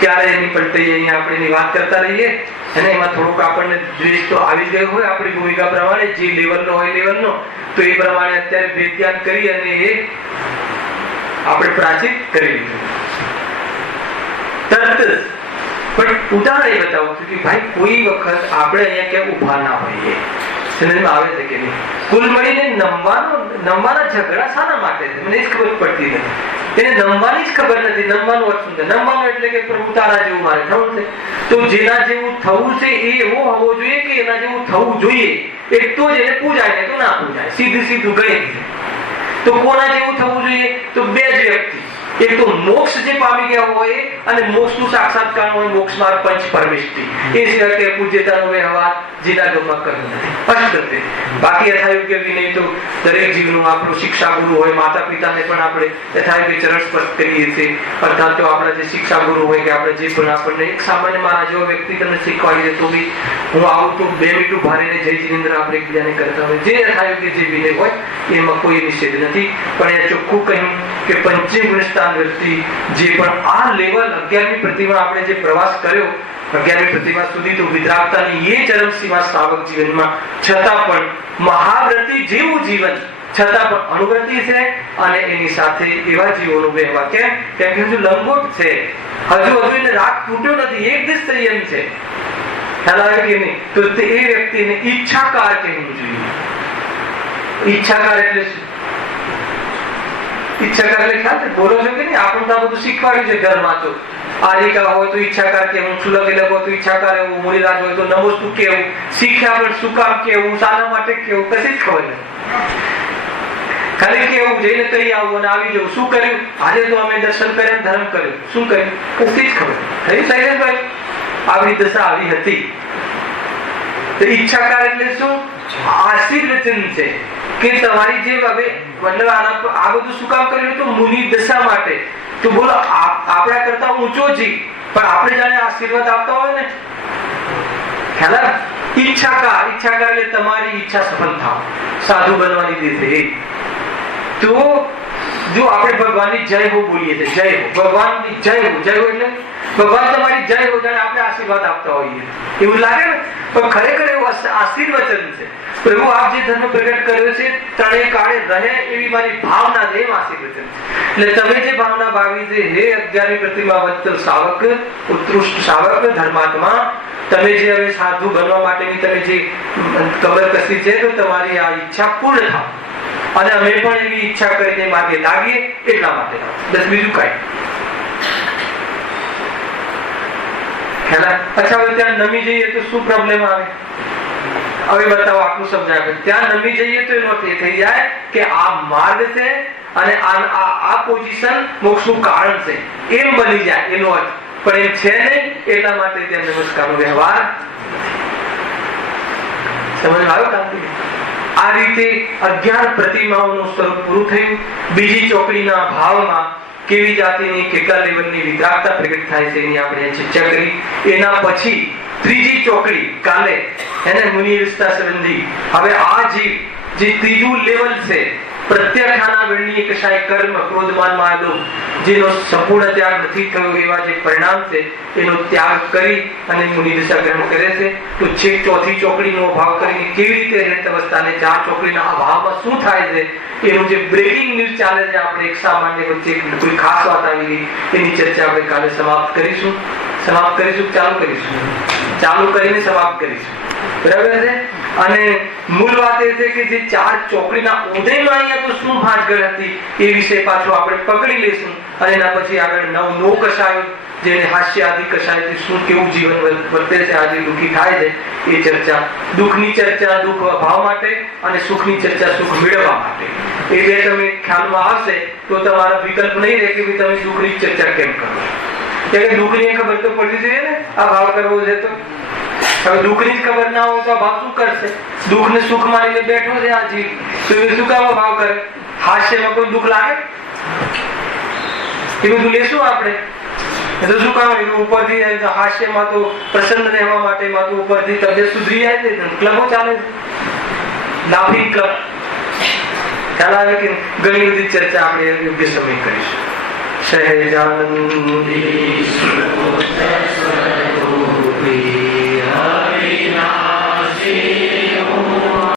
ક્યારે એની પલટાઈ અહીંયા આપણે એની વાત કરતા રહીએ, અને એમાં થોડુંક આપણને દ્વેષ તો આવી ગયો હોય આપણી ભૂમિકા પ્રમાણે, જે લેવલનો હોય લેવલનો, તો એ પ્રમાણે અત્યારે ભેદ ધ્યાન કરી અને એ આપણે પ્રાચીન કરી લીધું તરત જ. પણ ઉદાહરણ એ બતાવું છું કે ભાઈ કોઈ વખત આપણે અહીંયા ક્યાં ઉભા ના હોઈએ, સમજમાં આવે છે કે નહીં? કુલ મળીને નમવાના ઝઘડા શાના માટે છે મને જ ખબર પડતી નથી. એને નમવાની જ ખબર નથી. નમવાનું અર્થ શું છે? નમવાનું એટલે કે પ્રભુ તારા જેવું મારે થવું છે, તો જેના જેવું થવું છે એ એવો હોવો જોઈએ કે એના જેવું થવું જોઈએ, એક તો જ એને પૂજાય, ને તો ના પૂજાય. સીધું ગણિત છે. તો કોના જેવું થવું જોઈએ? તો બે જ વ્યક્તિ, એક તો મોક્ષ જે પામી ગયા હોય અને મોક્ષનું સાક્ષાત્કાર હોય, મોક્ષ માર્ગ પંચ પરમેષ્ટિ, એ સિવાય કે પૂજ્યતાનો વ્યવહાર જેના ગમમાં કરવું નથી. સ્પષ્ટ છે. બાકી યથાયોગ્ય વિનય તો દરેક જીવનું આપણું શિક્ષા ગુરુ હોય, માતા પિતાને પણ આપણે યથાયોગ્ય ચરણ સ્પર્શ કરીએ છીએ. અર્થાત તો આપણા જે શિક્ષા ગુરુ હોય કે આપણે જે પણ આપણને એક સામાન્ય મારા જેવો વ્યક્તિ તમને શીખવાડી દે તો બી હું આવું તો 2 મિનિટ ભારીને જય જિનેન્દ્ર આપણે એકબીજાને કરતા હોય. જે યથાયોગ્ય જે વિનય હોય એમાં કોઈ નિષેધ નથી. પણ એ ચોખ્ખું કહ્યું કે પંચમ ગુણસ્થાન વ્યક્તિ જે પણ આ લેવલ 11મી પ્રતિમા આપણે જે પ્રવાસ કર્યો, 11મી પ્રતિમા સુધી તો વિદ્રાવતાની એ ચરમ સીમા શ્રાવક જીવનમાં, છતાં પણ મહાવ્રતી જેવું જીવન, છતાં પણ અનુવ્રતિ છે. અને એની સાથે એવા જીવોનો વહેવા. કેમ કે હજુ લંગોટ છે, હજુ એને રાગ તૂટ્યો નથી, એક દિવસ સંયમ છે. ખ્યાલ આવે કે નહીં? તો એ વ્યક્તિને ઈચ્છાકાર કહેવું જોઈએ. ઈચ્છાકાર એટલે શું? ઈચ્છાકાર એટલે ખ્યાલ છે? બોલો છો કે નહીં? આપણને આ બધું શીખવાડ્યું છે ઘરમાં. તો આરિકા હોય તો ઈચ્છાકાર કેવું, સુલગ હોય તો ઈચ્છાકાર એવું, મુરીરાજ હોય તો નમોસ્તુ કેવું, શીખ્યા પણ શું કામ કેવું, શાના માટે કેવું, કશી જ ખબર નથી. ખાલી કેવું, જઈને કહી આવું અને આવી જવું. શું કર્યું? આજે તો અમે દર્શન કર્યા, ધર્મ કર્યું. શું કર્યું? કશી જ ખબર થઈ. શૈલેષભાઈ આપણી દશા આવી હતી. તો ઈચ્છાકાર એટલે શું? આશીર્વચન છે કે તમારી જે હવે મતલબ આ બધું શું કામ કર્યું? તો મુનિ દશા માટે. તો બોલો આપણા કરતા ઊંચો જીવ, પણ આપણે જાણે આશીર્વાદ આપતા હોય ને. ખ્યાલ? ઈચ્છાકાર એટલે તમારી ઈચ્છા સફળ થાવ, સાધુ બનવાની દેશે. તો જો આપણે ભગવાનની જય હો બોલીએ છીએ, જય હો, ભગવાનની જય હો, જય હો એટલે ભગવાન તમારી જય હો, જાણે આપણે આશીર્વાદ આપતા હોઈએ એવું લાગે ને, પણ ખરેખર એવું આશીર્વચન છે. પ્રભુ આપ જે ધર્મ પ્રગટ કર્યો છે ત્રણેય કાળે રહે એવી મારી ભાવના છે, એમ આશીર્વચન છે. એટલે તમે જે ભાવના ભાવી છે, હે 11મી પ્રતિમા વત્સલ શાવક, ઉત્કૃષ્ટ શાવક, ધર્માત્મા, તમે જે હવે સાધુ બનવા માટેની તમે જે કબર કસી છે, તો તમારી આ ઈચ્છા પૂર્ણ થાય અને અમે પણ એવી ઈચ્છા કરીને માર્ગે લાગીએ એટલા માટે. બસ બીજું કાંઈ. અચ્છા, હવે ત્યાં નમી જઈએ તો શું પ્રોબ્લેમ આવે? હવે બતાવો, આટલું સમજાય. ત્યાં નમી જઈએ તો એનો અર્થ એ થઈ જાય કે આ માર્ગ છે અને આ પોઝિશન મોક્ષનું કારણ છે, એમ બની જાય એનો અર્થ. પણ એમ છે નહીં, એટલા માટે ત્યાં નમસ્કારનો વ્યવહાર. સમજ આવ્યો કાંતિ? આ રીતે 11 પ્રતિમાઓનું સ્વરૂપ પૂરું થયું. બીજી ચોકડીના ભાવમાં કેવી જાતિની કેટલા લેવલની વિતરાગતા પ્રગટ થાય છે એની આપણે ચર્ચા કરી. એના પછી ત્રીજી ચોકડી કાલે એને મુનિ વિસ્તા સંબંધી. હવે આ જે ત્રીજું લેવલ છે, પ્રત્યક્ષાના વેળની કશાય કર્મ ક્રોધમાન માર્ગો જેનો સંપૂર્ણ ત્યાગ નથી થયો, એવા જે પરિણામ છે એનો ત્યાગ કરી અને મુનિ દિશા ગ્રહણ કરે છે. તો છેક ચોથી ચોકડીનો અભાવ કરીને કેવી રીતે રહેત અવસ્થાને 4 ચોકડીના અભાવમાં શું થાય છે એનું જે બ્રેકિંગ ન્યૂઝ ચાલે છે, આપણે એક સામાન્ય વચ્ચે કોઈ ખાસ વાત આવી એની ચર્ચા આપણે કાલે સમાપ્ત કરીશું. ચાલુ કરીને સમાપ્ત કરીશું. બરાબર છે? અને મૂળ વાત એ છે કે જે 4 ચોકડીના ઉદયમાં અહીંયા તો શું ભાંજગળ હતી એ વિશે પાછું આપણે પકડી લઈશું. અને એના પછી આગળ નો કશાય, જેને હાસ્ય આદિ કશાયથી શું કેવું જીવન વર્તે છે, આજે દુઃખી થાય છે એ ચર્ચા. દુઃખની ચર્ચા દુઃખ અભાવ માટે અને સુખની ચર્ચા સુખ મેળવવા માટે. એ બે તમે ખ્યાલમાં આવશે તો તમારો વિકલ્પ નહીં રહે કે તમે દુઃખની ચર્ચા કેમ કરો. કે દુઃખની ખબર તો પડવી જોઈએ ને, આ ભાવ કરવો છે તો. હવે દુઃખની જ ખબર ના હોય તો આ ભાવ શું કરશે? દુઃખને સુખ માનીને બેઠો છે આ જીવ, તો એ શું કામ ભાવ કરે? હાસ્યમાં કોઈ દુઃખ લાગે? એ બધું લેશું આપણે તો શું કામ? ઉપરથી હાસ્યમાં તો પ્રસન્ન રહેવા માટે માં તો ઉપરથી તબિયત સુધરી જાય છે, ક્લબો ચાલે છે, લાફિંગ ક્લબ. ખ્યાલ આવે કે ઘણી બધી ચર્ચા આપણે યોગ્ય સમય કરીશું. સહેજાનંદી